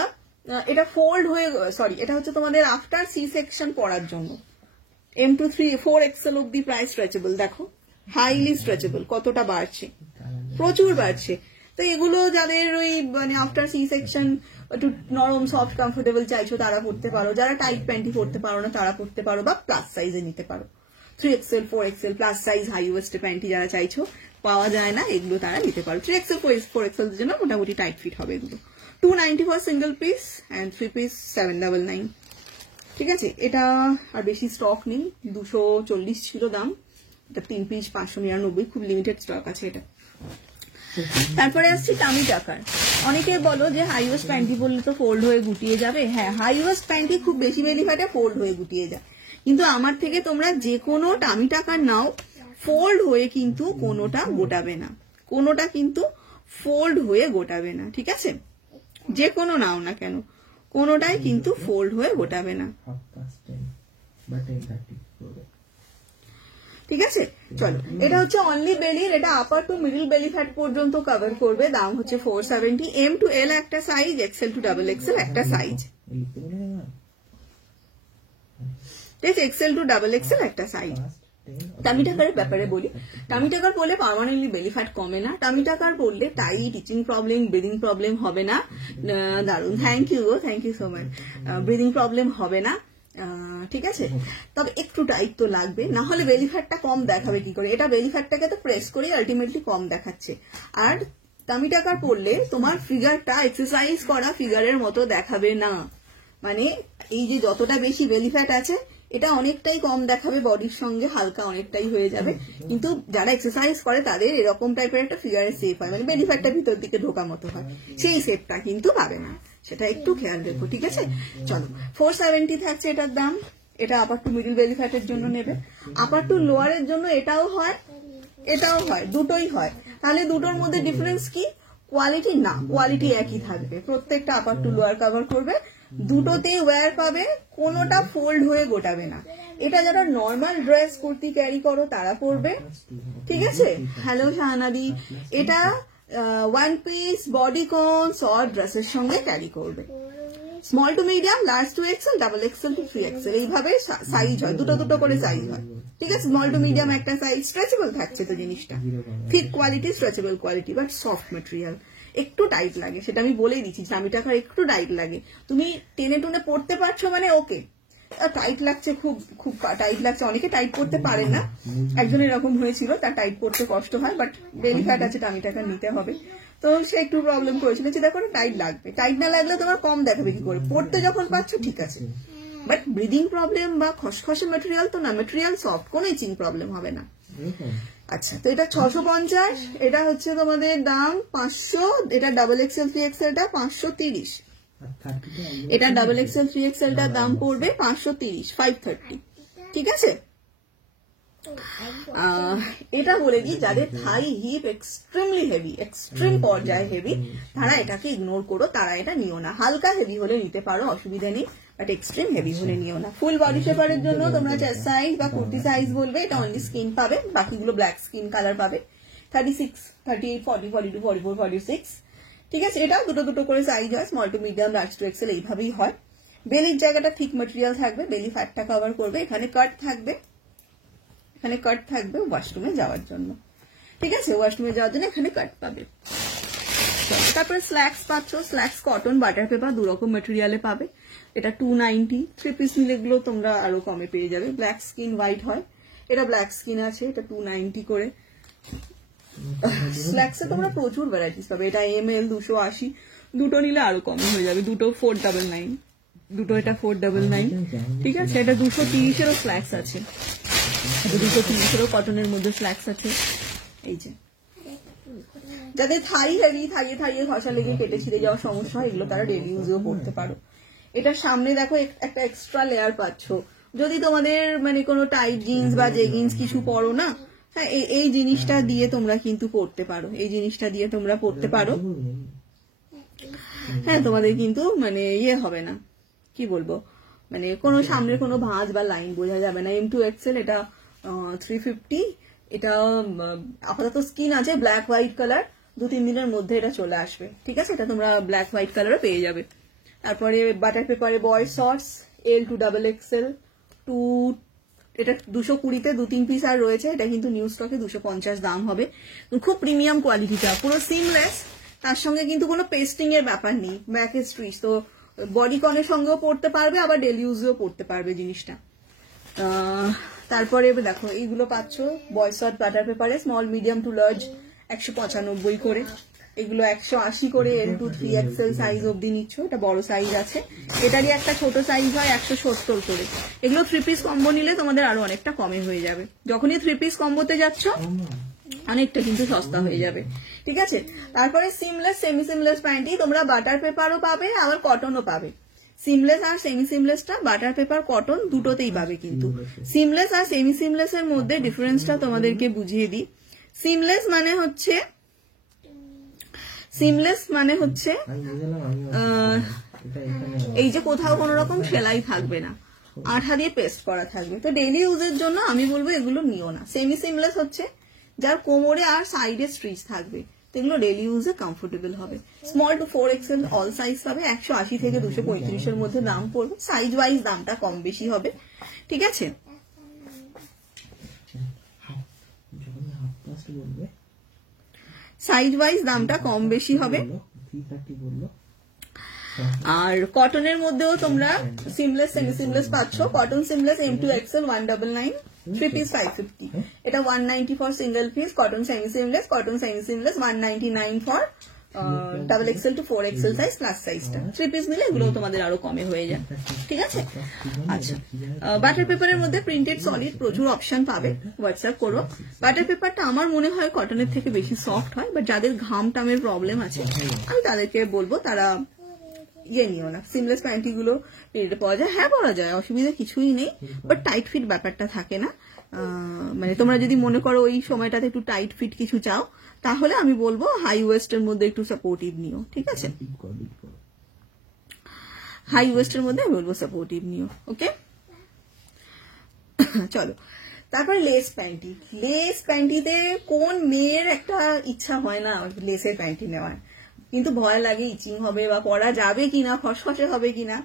এটা ফোল্ড হয়ে, সরি, এটা হচ্ছে তোমাদের আফটার সি সেকশন পরার জন্য। M to 4XL অব্দি প্রায় স্ট্রেচেবল, দেখো হাইলি স্ট্রেচেবল, কতটা বাড়ছে, প্রচুর বাড়ছে। তো এগুলো যাদের ওই মানে আফটার সি সেকশন একটু নরম সফট কমফোর্টেবল চাইছো তারা পড়তে পারো, যারা টাইট প্যান্টি পড়তে পারো না তারা পড়তে পারো, বা প্লাস সাইজে নিতে পারো। 3XL 4XL plus size high waist panty যারা চাইছো, পাওয়া যায় না, এগুলো তারা নিতে পারো। 3XL 4XL এর জন্য মোটামুটি টাইট ফিট হবে এগুলো। 290 for single piece and 3 piece 799। ঠিক আছে, এটা আর বেশি স্টক নেই, 240 ছিল দাম, এটা 3 পিস 599, খুব লিমিটেড স্টক আছে এটা। তারপরে আসছি টামি টাকার। অনেকে বলো যে হাই ওয়েস্ট প্যান্টি পরলে তো ফোল্ড হয়ে গুটিয়ে যাবে। হ্যাঁ, হাই ওয়েস্ট প্যান্টি খুব বেশি বেলি ফ্যাটে ফোল্ড হয়ে গুটিয়ে যায়, কিন্তু আমার থেকে তোমরা যে কোনো টামি টাকার নাও, ফোল্ড হয়ে কিন্তু কোনোটা গোটাবে না, কোনোটা কিন্তু ফোল্ড হয়ে গোটাবে না। ঠিক আছে, যে কোনো নাও না কেন, কোনোটাই কিন্তু ফোল্ড হয়ে গোটাবে না। ঠিক আছে, চলো। এটা হচ্ছে অনলি বেলির, এটা আপার টু মিডল বেলি ফ্যাট পর্যন্ত কভার করবে, দাম হচ্ছে 470। M to L একটা সাইজ, XL to XXL একটা সাইজ, ঠিক আছে, XL to XXL একটা সাইজ। টামি টাকারের ব্যাপারে বলি, টামি টাকার পরলে পার্মানেন্টলি বেলি ফ্যাট কমে না, টামি টাকার পরলে tight, itching problem, breathing problem হবে না। দারুন, thank you so much. Breathing problem হবে না, ঠিক আছে, তবে একটু টাইট তো লাগবে, না হলে বেলি ফ্যাটটা কম দেখাবে কি করে। এটা বেলি ফ্যাটটাকে তো প্রেস করে আলটিমেটলি কম দেখাচ্ছে। আর টামি টাকার পরলে তোমার ফিগারটা এক্সারসাইজ করা ফিগারের মতো দেখাবে না, মানে এই যে যতটা বেশি বেলি ফ্যাট আছে এটা অনেকটাই কম দেখাবে, বডির সঙ্গে হালকা অনেকটাই হয়ে যাবে, কিন্তু যারা এক্সারসাইজ করে তাদের এরকম টাইপের একটা ফিগারের শেপ হয়, মানে বেলি ফ্যাটটা ভিতর দিকে ঢোকা মতো হয়, সেই শেপটা কিন্তু পাবে না, সেটা একটু খেয়াল রেখো। ঠিক আছে, চলো। 470 থাকছে এটার দাম। এটা আপার টু মিডল বেলি ফ্যাটের জন্য নেবে, আপার টু লোয়ারের জন্য এটাও হয়, এটাও হয়, দুটোই হয়। তাহলে দুটোর মধ্যে ডিফারেন্স কি? কোয়ালিটি না, কোয়ালিটি একই থাকবে। প্রত্যেকটা আপার টু লোয়ার কভার করবে, দুটোতেই ওয়্যার পাবে, কোনোটা ফোল্ড হয়ে গোটাবে না। এটা যারা নর্মাল ড্রেস কুর্তি ক্যারি করো তারা পরবে, ঠিক আছে। হ্যালো শাহানাদি, এটা ওয়ান পিস বডিকন শর্ট ড্রেসের সঙ্গে ক্যারি করবে। Small to medium, large to XL, double XL to 3XL, এইভাবে সাইজ হয়, দুটো দুটো করে সাইজ হয়, ঠিক আছে। স্মল টু মিডিয়াম একটা সাইজ, স্ট্রেচেবল থাকছে তো জিনিসটা, thick quality, stretchable quality, but soft material, একটু টাইট লাগে, সেটা আমি বলেই দিচ্ছি, দামি টাকার একটু টাইট লাগে। তুমি টেনে টুনে পড়তে পারছো মানে ওকে, টাইট লাগছে, খুব খুব টাইট লাগছে, অনেকে টাইট করতে পারেন না, একজন এরকম হয়েছিল, তার টাইট করতে কষ্ট হয়, বাট বেলি ফ্যাট আছে, দামি টাকা নিতে হবে, তো সে একটু প্রবলেম করেছিল যে দেখো টাইট লাগবে, টাইট না লাগলে তোমার কম দেখাবে কি করে, পড়তে যখন পাচ্ছ ঠিক আছে, বাট ব্রিদিং প্রবলেম বা খসখসে ম্যাটেরিয়াল তো না, ম্যাটেরিয়াল সফট, কোনো ইচিং প্রবলেম হবে না। আচ্ছা, তো এটা 650, এটা হচ্ছে তোমাদের দাম 500, এটা ডাবল এক্সেল 3XLটা 530, এটা ডাবল এক্সেল 3XLটার দাম পড়বে 530, 530, ঠিক আছে। এটা বলে দিই, যাদের থাই হিপ এক্সট্রিমলি হেভি, এক্সট্রিম পর্যায়ে হেভি, তারা এটাকে ইগনোর করো, তারা এটা নিও না। হালকা হেভি হলে নিতে পারো, অসুবিধা নেই, বাট এক্সট্রিম হেভি হলে নিও না। ফুল বডি শেপারের জন্য তোমরা চেস্ট সাইজ বা কুর্তি সাইজ বলবে, এটা অনলি স্কিন পাবে, বাকিগুলো ব্ল্যাক স্কিন কালার পাবে। 36, 38, 40, 42, 44, 46, ঠিক আছে। এটাও দুটো দুটো করে সাইজ হয়, small to medium, large to XL, এইভাবেই হয়। বেলির জায়গাটা থিক ম্যাটেরিয়াল থাকবে, বেলি ফ্যাটটা কভার করবে, এখানে কাট থাকবে, এখানে কাট থাকবে ওয়াশরুমে যাওয়ার জন্য, ঠিক আছে, ওয়াশরুমে যাওয়ার জন্য এখানে কাট পাবে। তারপরে স্ল্যাক্স পাচ্ছ, স্ল্যাক্স কটন, বাটার পেপার, দুরকম ম্যাটেরিয়ালে পাবে। এটা 290, 3 পিস নিলে এগুলো তোমরা আরো কমে পেয়ে যাবে। ব্ল্যাক স্কিন, হোয়াইট হয়, এটা ব্ল্যাক স্কিন আছে, এটা 290 করে। স্ল্যাক্সে তোমরা প্রচুর ভ্যারাইটিস পাবে, এটা ML 280, দুটো নিলে আরো কমে হয়ে যাবে, দুটো 499, দুটো এটা 499, ঠিক আছে। এটা 230-এরও স্ল্যাক্স আছে, 230-এরও কটনের মধ্যে স্ল্যাক্স আছে। এই যে যাদের থাই হেভি, থাইয়ে থাইয়ে ঘষা লেগে কেটে ছিঁড়ে যাওয়ার সমস্যা হয়, এগুলো তারা ডেলি ইউজেও পড়তে পারো। এটার সামনে দেখো একটা এক্সট্রা লেয়ার পাচ্ছ, যদি তোমাদের মানে কোনো টাইট জিন্স বা জেগিন্স কিছু পরো না, হ্যাঁ, এই জিনিসটা দিয়ে তোমরা কিন্তু পড়তে পারো, এই জিনিসটা দিয়ে তোমরা পড়তে পারো, হ্যাঁ, তোমাদের কিন্তু মানে ইয়ে হবে না, কি বলবো, মানে কোনো সামনে কোনো ভাঁজ বা লাইন বোঝা যাবে না। M2XL, এটা 350, এটা আপাতত স্কিন আছে ব্ল্যাক হোয়াইট কালার, 2-3 দিনের মধ্যে এটা চলে আসবে, ঠিক আছে। এটা তোমরা ব্ল্যাক হোয়াইট কালারও পেয়ে যাবে। তারপরে বাটার পেপারে boys shorts, L2 double XL 2, এটা 220-তে 2-3 পিস আর রয়েছে, এটা কিন্তু নিউ স্টকে 250 দাম হবে। খুব প্রিমিয়াম কোয়ালিটিটা, পুরো সিমলেস, তার সঙ্গে কিন্তু কোনো পেস্টিং এর ব্যাপার নেই, ব্যাক স্ট্রিচ, তো বডিকনের সঙ্গেও পড়তে পারবে, আবার ডেলি ইউজেও পড়তে পারবে জিনিসটা। তারপরে দেখো এইগুলো পাচ্ছ বয়েজ শর্ট বাটার পেপারে, স্মল মিডিয়াম টু লার্জ 195 করে, এগুলো 180 করে, L2 3XL সাইজ অব্দি নিচ্ছ, এটা বড় সাইজ আছে, এটারই একটা ছোট সাইজ হয় 170 করে। এগুলো 3 পিস কম্বো নিলে তোমাদের আরো অনেকটা কমে হয়ে যাবে, যখনই 3 পিস কম্বোতে যাচ্ছ অনেকটা কিন্তু সস্তা হয়ে যাবে, ঠিক আছে। তারপরে সিমলেস, সেমি সিমলেস প্যান্টি তোমরা বাটার পেপারও পাবে, আবার কটনও পাবে। সিমলেস আর সেমি সিমলেসটা বাটার পেপার কটন দুটোতেই পাবে, কিন্তু সিমলেস আর সেমি সিমলেস এর মধ্যে ডিফারেন্সটা তোমাদেরকে বুঝিয়ে দিই। সিমলেস মানে হচ্ছে এই যে কোথাও কোনো রকম সেলাই থাকবে না, আঠা দিয়ে পেস্ট করা থাকবে, তো ডেইলি ইউজের জন্য আমি বলবো এগুলো নিও না। সেমি সিমলেস হচ্ছে যার কোমরে আর সাইডে স্ট্রিচ থাকবে, তো এগুলো ডেইলি ইউজে কমফোর্টেবল হবে। Small to 4XL all size পাবে, 180 থেকে 235-এর মধ্যে দাম পড়বে, সাইজ ওয়াইজ দামটা কম বেশি হবে, ঠিক আছে। সাইজ ওয়াইজ দামটা কম বেশি হবে। আর কটনের মধ্যেও তোমরা সিমলেস, সেমি সিমলেস পাচ্ছ। কটন সিমলেস M2XL 199, 3 পিস 550, এটা 190 for single piece. Cotton semi seamless 199 for double XL to 4XL size plus সাইজটা। 3 পিস নিলে এগুলো তোমাদের আরো কমে হয়ে যায়, ঠিক আছে। আচ্ছা, বাটার পেপারের মধ্যে প্রিন্টেড সলিড প্রচুর অপশন পাবে, হোয়াটসঅ্যাপ করো। বাটার পেপারটা আমার মনে হয় কটনের থেকে বেশি সফট হয়, বাট যাদের ঘাম টামের প্রবলেম আছে আমি তাদেরকে বলবো তারা ইয়ে নিও না। সিমলেস প্যান্টি গুলো প্রিন্টে পাওয়া যায়, হ্যাঁ পাওয়া যায়, অসুবিধা কিছুই নেই, বাট টাইট ফিট ব্যাপারটা থাকে না। মানে তোমরা যদি মনে করো ওই সময়টাতে একটু টাইট ফিট কিছু চাও, তাহলে আমি বলবো হাই ওয়েস্টের মধ্যে একটু সাপোর্টিভ নিও, ঠিক আছে? হাই ওয়েস্টের মধ্যে আমি বলবো সাপোর্টিভ নিও, ওকে? চলো, তারপরে লেস প্যান্টি। লেস প্যান্টিতে কোন মেয়ের একটা ইচ্ছা হয় না লেসের প্যান্টি নেওয়ার, কিন্তু ভয় লাগে ইচিং হবে বা পরা যাবে কিনা, খসখসে হবে কিনা।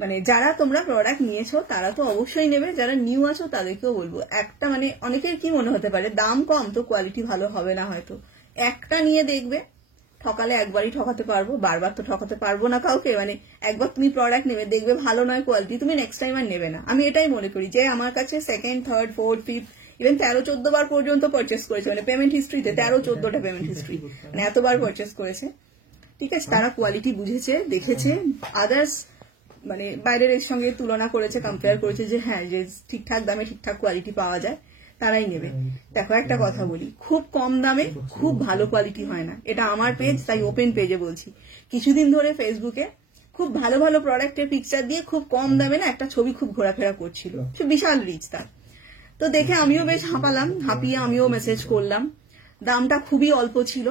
মানে যারা তোমরা প্রোডাক্ট নিয়েছো তারা তো অবশ্যই নেবে, যারা নিউ আছো তাদেরকেও বলবো একটা, মানে অনেকের কি মনে হতে পারে দাম কম তো কোয়ালিটি ভালো হবে না, হয়তো একটা নিয়ে দেখবে, ঠকালে একবারই ঠকাতে পারবো, বারবার তো ঠকাতে পারবো না কাউকে। মানে একবার তুমি প্রোডাক্ট নেবে, দেখবে ভালো নয় কোয়ালিটি, তুমি নেক্সট টাইম আর নেবে না। আমি এটাই মনে করি যে আমার কাছে second, third, fourth, fifth, even 13-14 বার পর্যন্ত পারচেস করেছে, মানে পেমেন্ট হিস্ট্রিতে 13-14টা পেমেন্ট হিস্ট্রি, মানে এতবার পারচেস করেছে, ঠিক আছে? তারা কোয়ালিটি বুঝেছে, দেখেছে, আদার্স মানে বাইরের এর সঙ্গে তুলনা করেছে, কম্পেয়ার করেছে যে হ্যাঁ, যে ঠিকঠাক দামে ঠিকঠাক কোয়ালিটি পাওয়া যায়, তারাই নেবে। দেখো একটা কথা বলি, খুব কম দামে খুব ভালো কোয়ালিটি হয় না। এটা আমার পেজ, তাই ওপেন পেজে বলছি। কিছুদিন ধরে ফেসবুকে খুব ভালো ভালো প্রোডাক্টের পিকচার দিয়ে খুব কম দামে না একটা ছবি খুব ঘোরাফেরা করছিল, সে বিশাল রিচ তার। তো দেখে আমিও বেশ হাঁপালাম, হাঁপিয়ে আমিও মেসেজ করলাম। দামটা খুবই অল্প ছিল।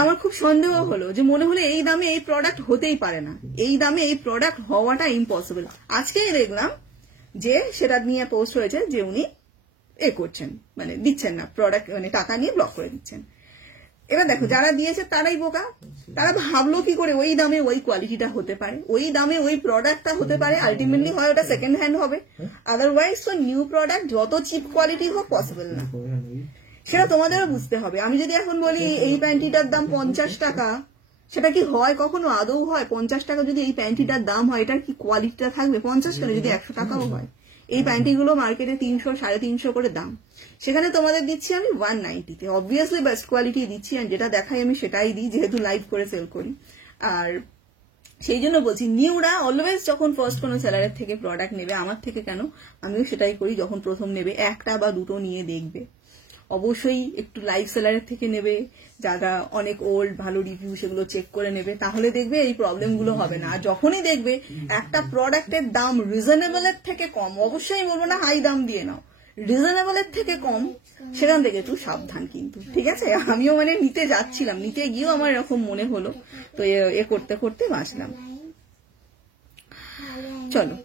আমার খুব সন্দেহ হলো, যে মনে হলো এই দামে এই প্রোডাক্ট হতেই পারে না, এই দামে এই প্রোডাক্ট হওয়াটা ইম্পসিবল। আজকেই দেখলাম যে সেটা নিয়ে পোস্ট হয়েছে যে উনি করছেন, মানে দিচ্ছেন না প্রোডাক্ট, মানে টাকা নিয়ে ব্লক করে দিচ্ছেন। এবার দেখো যারা দিয়েছে তারাই বোকা, তারা ভাবলো কি করে ওই দামে ওই কোয়ালিটিটা হতে পারে, ওই দামে ওই প্রোডাক্টটা হতে পারে। আলটিমেটলি হয় ওটা সেকেন্ড হ্যান্ড হবে, আদারওয়াইজ তো নিউ প্রোডাক্ট যত চিপ কোয়ালিটি হোক পসিবল না, সেটা তোমাদেরও বুঝতে হবে। আমি যদি এখন বলি এই প্যান্টিটার দাম 50 টাকা, সেটা কি হয় কখনো? আদৌ হয়? 50 টাকা যদি এই প্যান্টিটার দাম হয়, এটার কি কোয়ালিটিটা থাকবে? 50 টাকা যদি 100 টাকাও হয়, এই প্যান্টিগুলো মার্কেটে 300-350 করে দাম, সেখানে তোমাদের দিচ্ছি আমি 190-তে। অবভিয়াসলি বেস্ট কোয়ালিটি দিচ্ছি, আর যেটা দেখাই আমি সেটাই দিই, যেহেতু লাইভ করে সেল করি। আর সেই জন্য বলছি, নিউরা অলওয়েজ যখন ফার্স্ট কোনো সেলারের থেকে প্রোডাক্ট নেবে, আমার থেকে কেন, আমিও সেটাই করি, যখন প্রথম নেবে একটা বা দুটো নিয়ে দেখবে। অবশ্যই একটু লাইভ সেলারের থেকে নেবে, যারা অনেক ওল্ড ভালো রিভিউ, সেগুলো চেক করে নেবে, তাহলে দেখবে এই প্রবলেমগুলো হবে না। আর যখনই দেখবে একটা প্রোডাক্টের দাম রিজনেবলের থেকে কম, অবশ্যই বলবো না হাই দাম দিয়ে নাও, রিজনেবলের থেকে কম, সেখান থেকে একটু সাবধান কিন্তু, ঠিক আছে? আমিও মানে নিতে যাচ্ছিলাম, নিতে গিয়েও আমার এরকম মনে হলো, তো এ করতে করতে বাঁচলাম। চলো,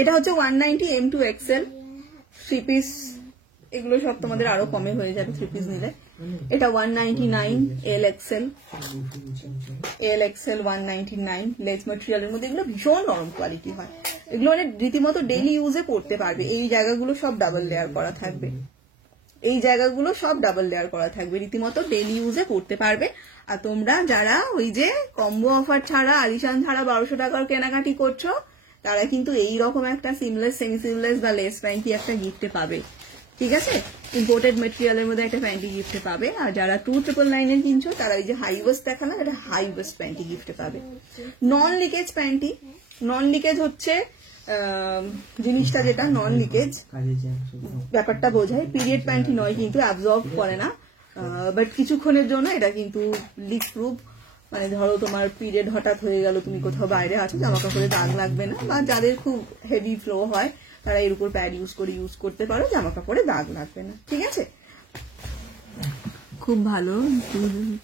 এটা হচ্ছে 190 M2 XL 3 পিস, এগুলো সব তোমাদের আরো কমে হয়ে যাবে 3 পিস নিলে। এটা 199 L XL 199 লেস ম্যাটেরিয়ালের মধ্যে, এগুলো ভীষণ নরম কোয়ালিটি হয়, এগুলো মানে রীতিমতো ডেইলি ইউজে পড়তে পারবে। এই জায়গাগুলো সব ডাবল লেয়ার করা থাকবে, এই জায়গাগুলো সব ডাবল লেয়ার করা থাকবে, রীতিমতো ডেইলি ইউজে পড়তে পারবে। আর তোমরা যারা ওই যে কম্বো অফার ছাড়া, আলিশান ছাড়া 1200 টাকার কেনাকাটি করছো, তারা কিন্তু এইরকম একটা সিমলেস, সেমি সিমলেস বা লেস প্যান্টি একটা গিফটে পাবে, ঠিক আছে? ইম্পোর্টেড মেটেরিয়ালের মধ্যে একটা প্যান্টি গিফটে পাবে। আর যারা 2999 কিনছো, তারা এই যে হাই ওয়েস্ট দেখালাম, এটা হাই ওয়েস্ট প্যান্টি গিফটে পাবে। নন লিকেজ প্যান্টি, নন লিকেজ হচ্ছে জিনিসটা, যেটা নন লিকেজ ব্যাপারটা বোঝায়, পিরিয়ড প্যান্টি নয় কিন্তু, অ্যাবজর্ব করে না, বাট কিছুক্ষণের জন্য এটা কিন্তু লিক প্রুফ। মানে ধরো তোমার পিরিয়ড হঠাৎ হয়ে গেল, তুমি কোথাও বাইরে আছো, জামা কাপড়ে দাগ লাগবে না, বা যাদের খুব হেভি ফ্লো হয় তারা এর উপর প্যাড ইউজ করতে পারো, জামা কাপড়ে দাগ লাগবে না, ঠিক আছে? খুব ভালো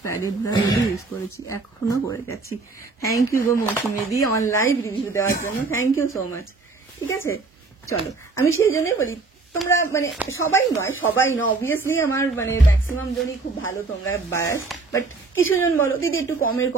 প্যাডের দাগ ইউজ করেছি, এখনো করে যাচ্ছি। থ্যাংক ইউ গো মৌসুমি দি অন লাইভ রিভিউ দেওয়ার জন্য, থ্যাংক ইউ সো মাচ, ঠিক আছে? চলো, আমি সেই জন্যই বলি, তোমরা মানে সবাই নয় অবভিয়াসলি আমার মানে ম্যাক্সিমাম জনই খুব ভালো, তোমরা বায়াস, বাট কিছু জন বলো দিদি একটু কমের,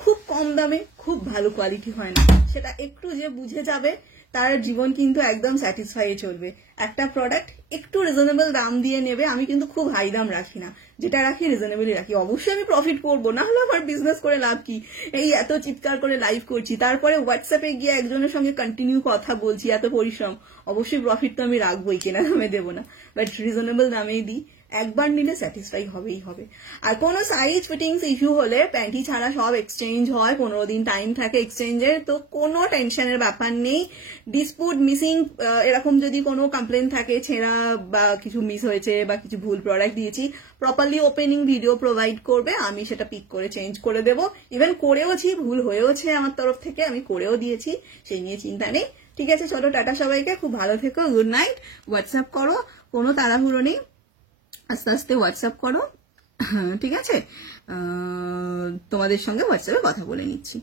খুব কম দামে খুব ভালো কোয়ালিটি হয় না, সেটা একটু যে বুঝে যাবে তার জীবন কিন্তু একদম স্যাটিসফাই চলবে। একটা প্রোডাক্ট একটু রিজনেবল দাম দিয়ে নেবে, আমি কিন্তু খুব হাই দাম রাখি না, যেটা রাখি রিজনেবলই রাখি। অবশ্যই আমি প্রফিট করবো, না হলে আমার বিজনেস করে লাভ কি? এই এত চিৎকার করে লাইভ করছি, তারপরে হোয়াটসঅ্যাপে গিয়ে একজনের সঙ্গে কন্টিনিউ কথা বলছি, এত পরিশ্রম, অবশ্যই প্রফিট তো আমি রাখবোই, কেনা দামে দেবো না, বাট রিজনেবল দামেই দিই। একবার নিলে স্যাটিসফাই হবেই হবে। আর কোনো সাইজ ফিটিংস ইস্যু হলে প্যান্টি ছাড়া সব এক্সচেঞ্জ হয়, 15 দিন টাইম থাকে এক্সচেঞ্জের, তো কোনো টেনশনের ব্যাপার নেই। ডিসপুট, মিসিং এরকম যদি কোনো কমপ্লেন থাকে, ছেঁড়া বা কিছু মিস হয়েছে বা কিছু ভুল প্রোডাক্ট দিয়েছি, প্রপারলি ওপেনিং ভিডিও প্রোভাইড করবে, আমি সেটা পিক করে চেঞ্জ করে দেবো। ইভেন করেওছি, ভুল হয়েওছে আমার তরফ থেকে, আমি করেও দিয়েছি, সেই নিয়ে চিন্তা নেই। ঠিক আছে, চলো টাটা সবাইকে, খুব ভালো থেকো, গুড নাইট। হোয়াটসঅ্যাপ করো, কোনো তাড়াহুড়ো নেই, আস্তে আস্তে হোয়াটসঅ্যাপ করো, ঠিক আছে? তোমাদের সঙ্গে হোয়াটসঅ্যাপে কথা বলে নিচ্ছি।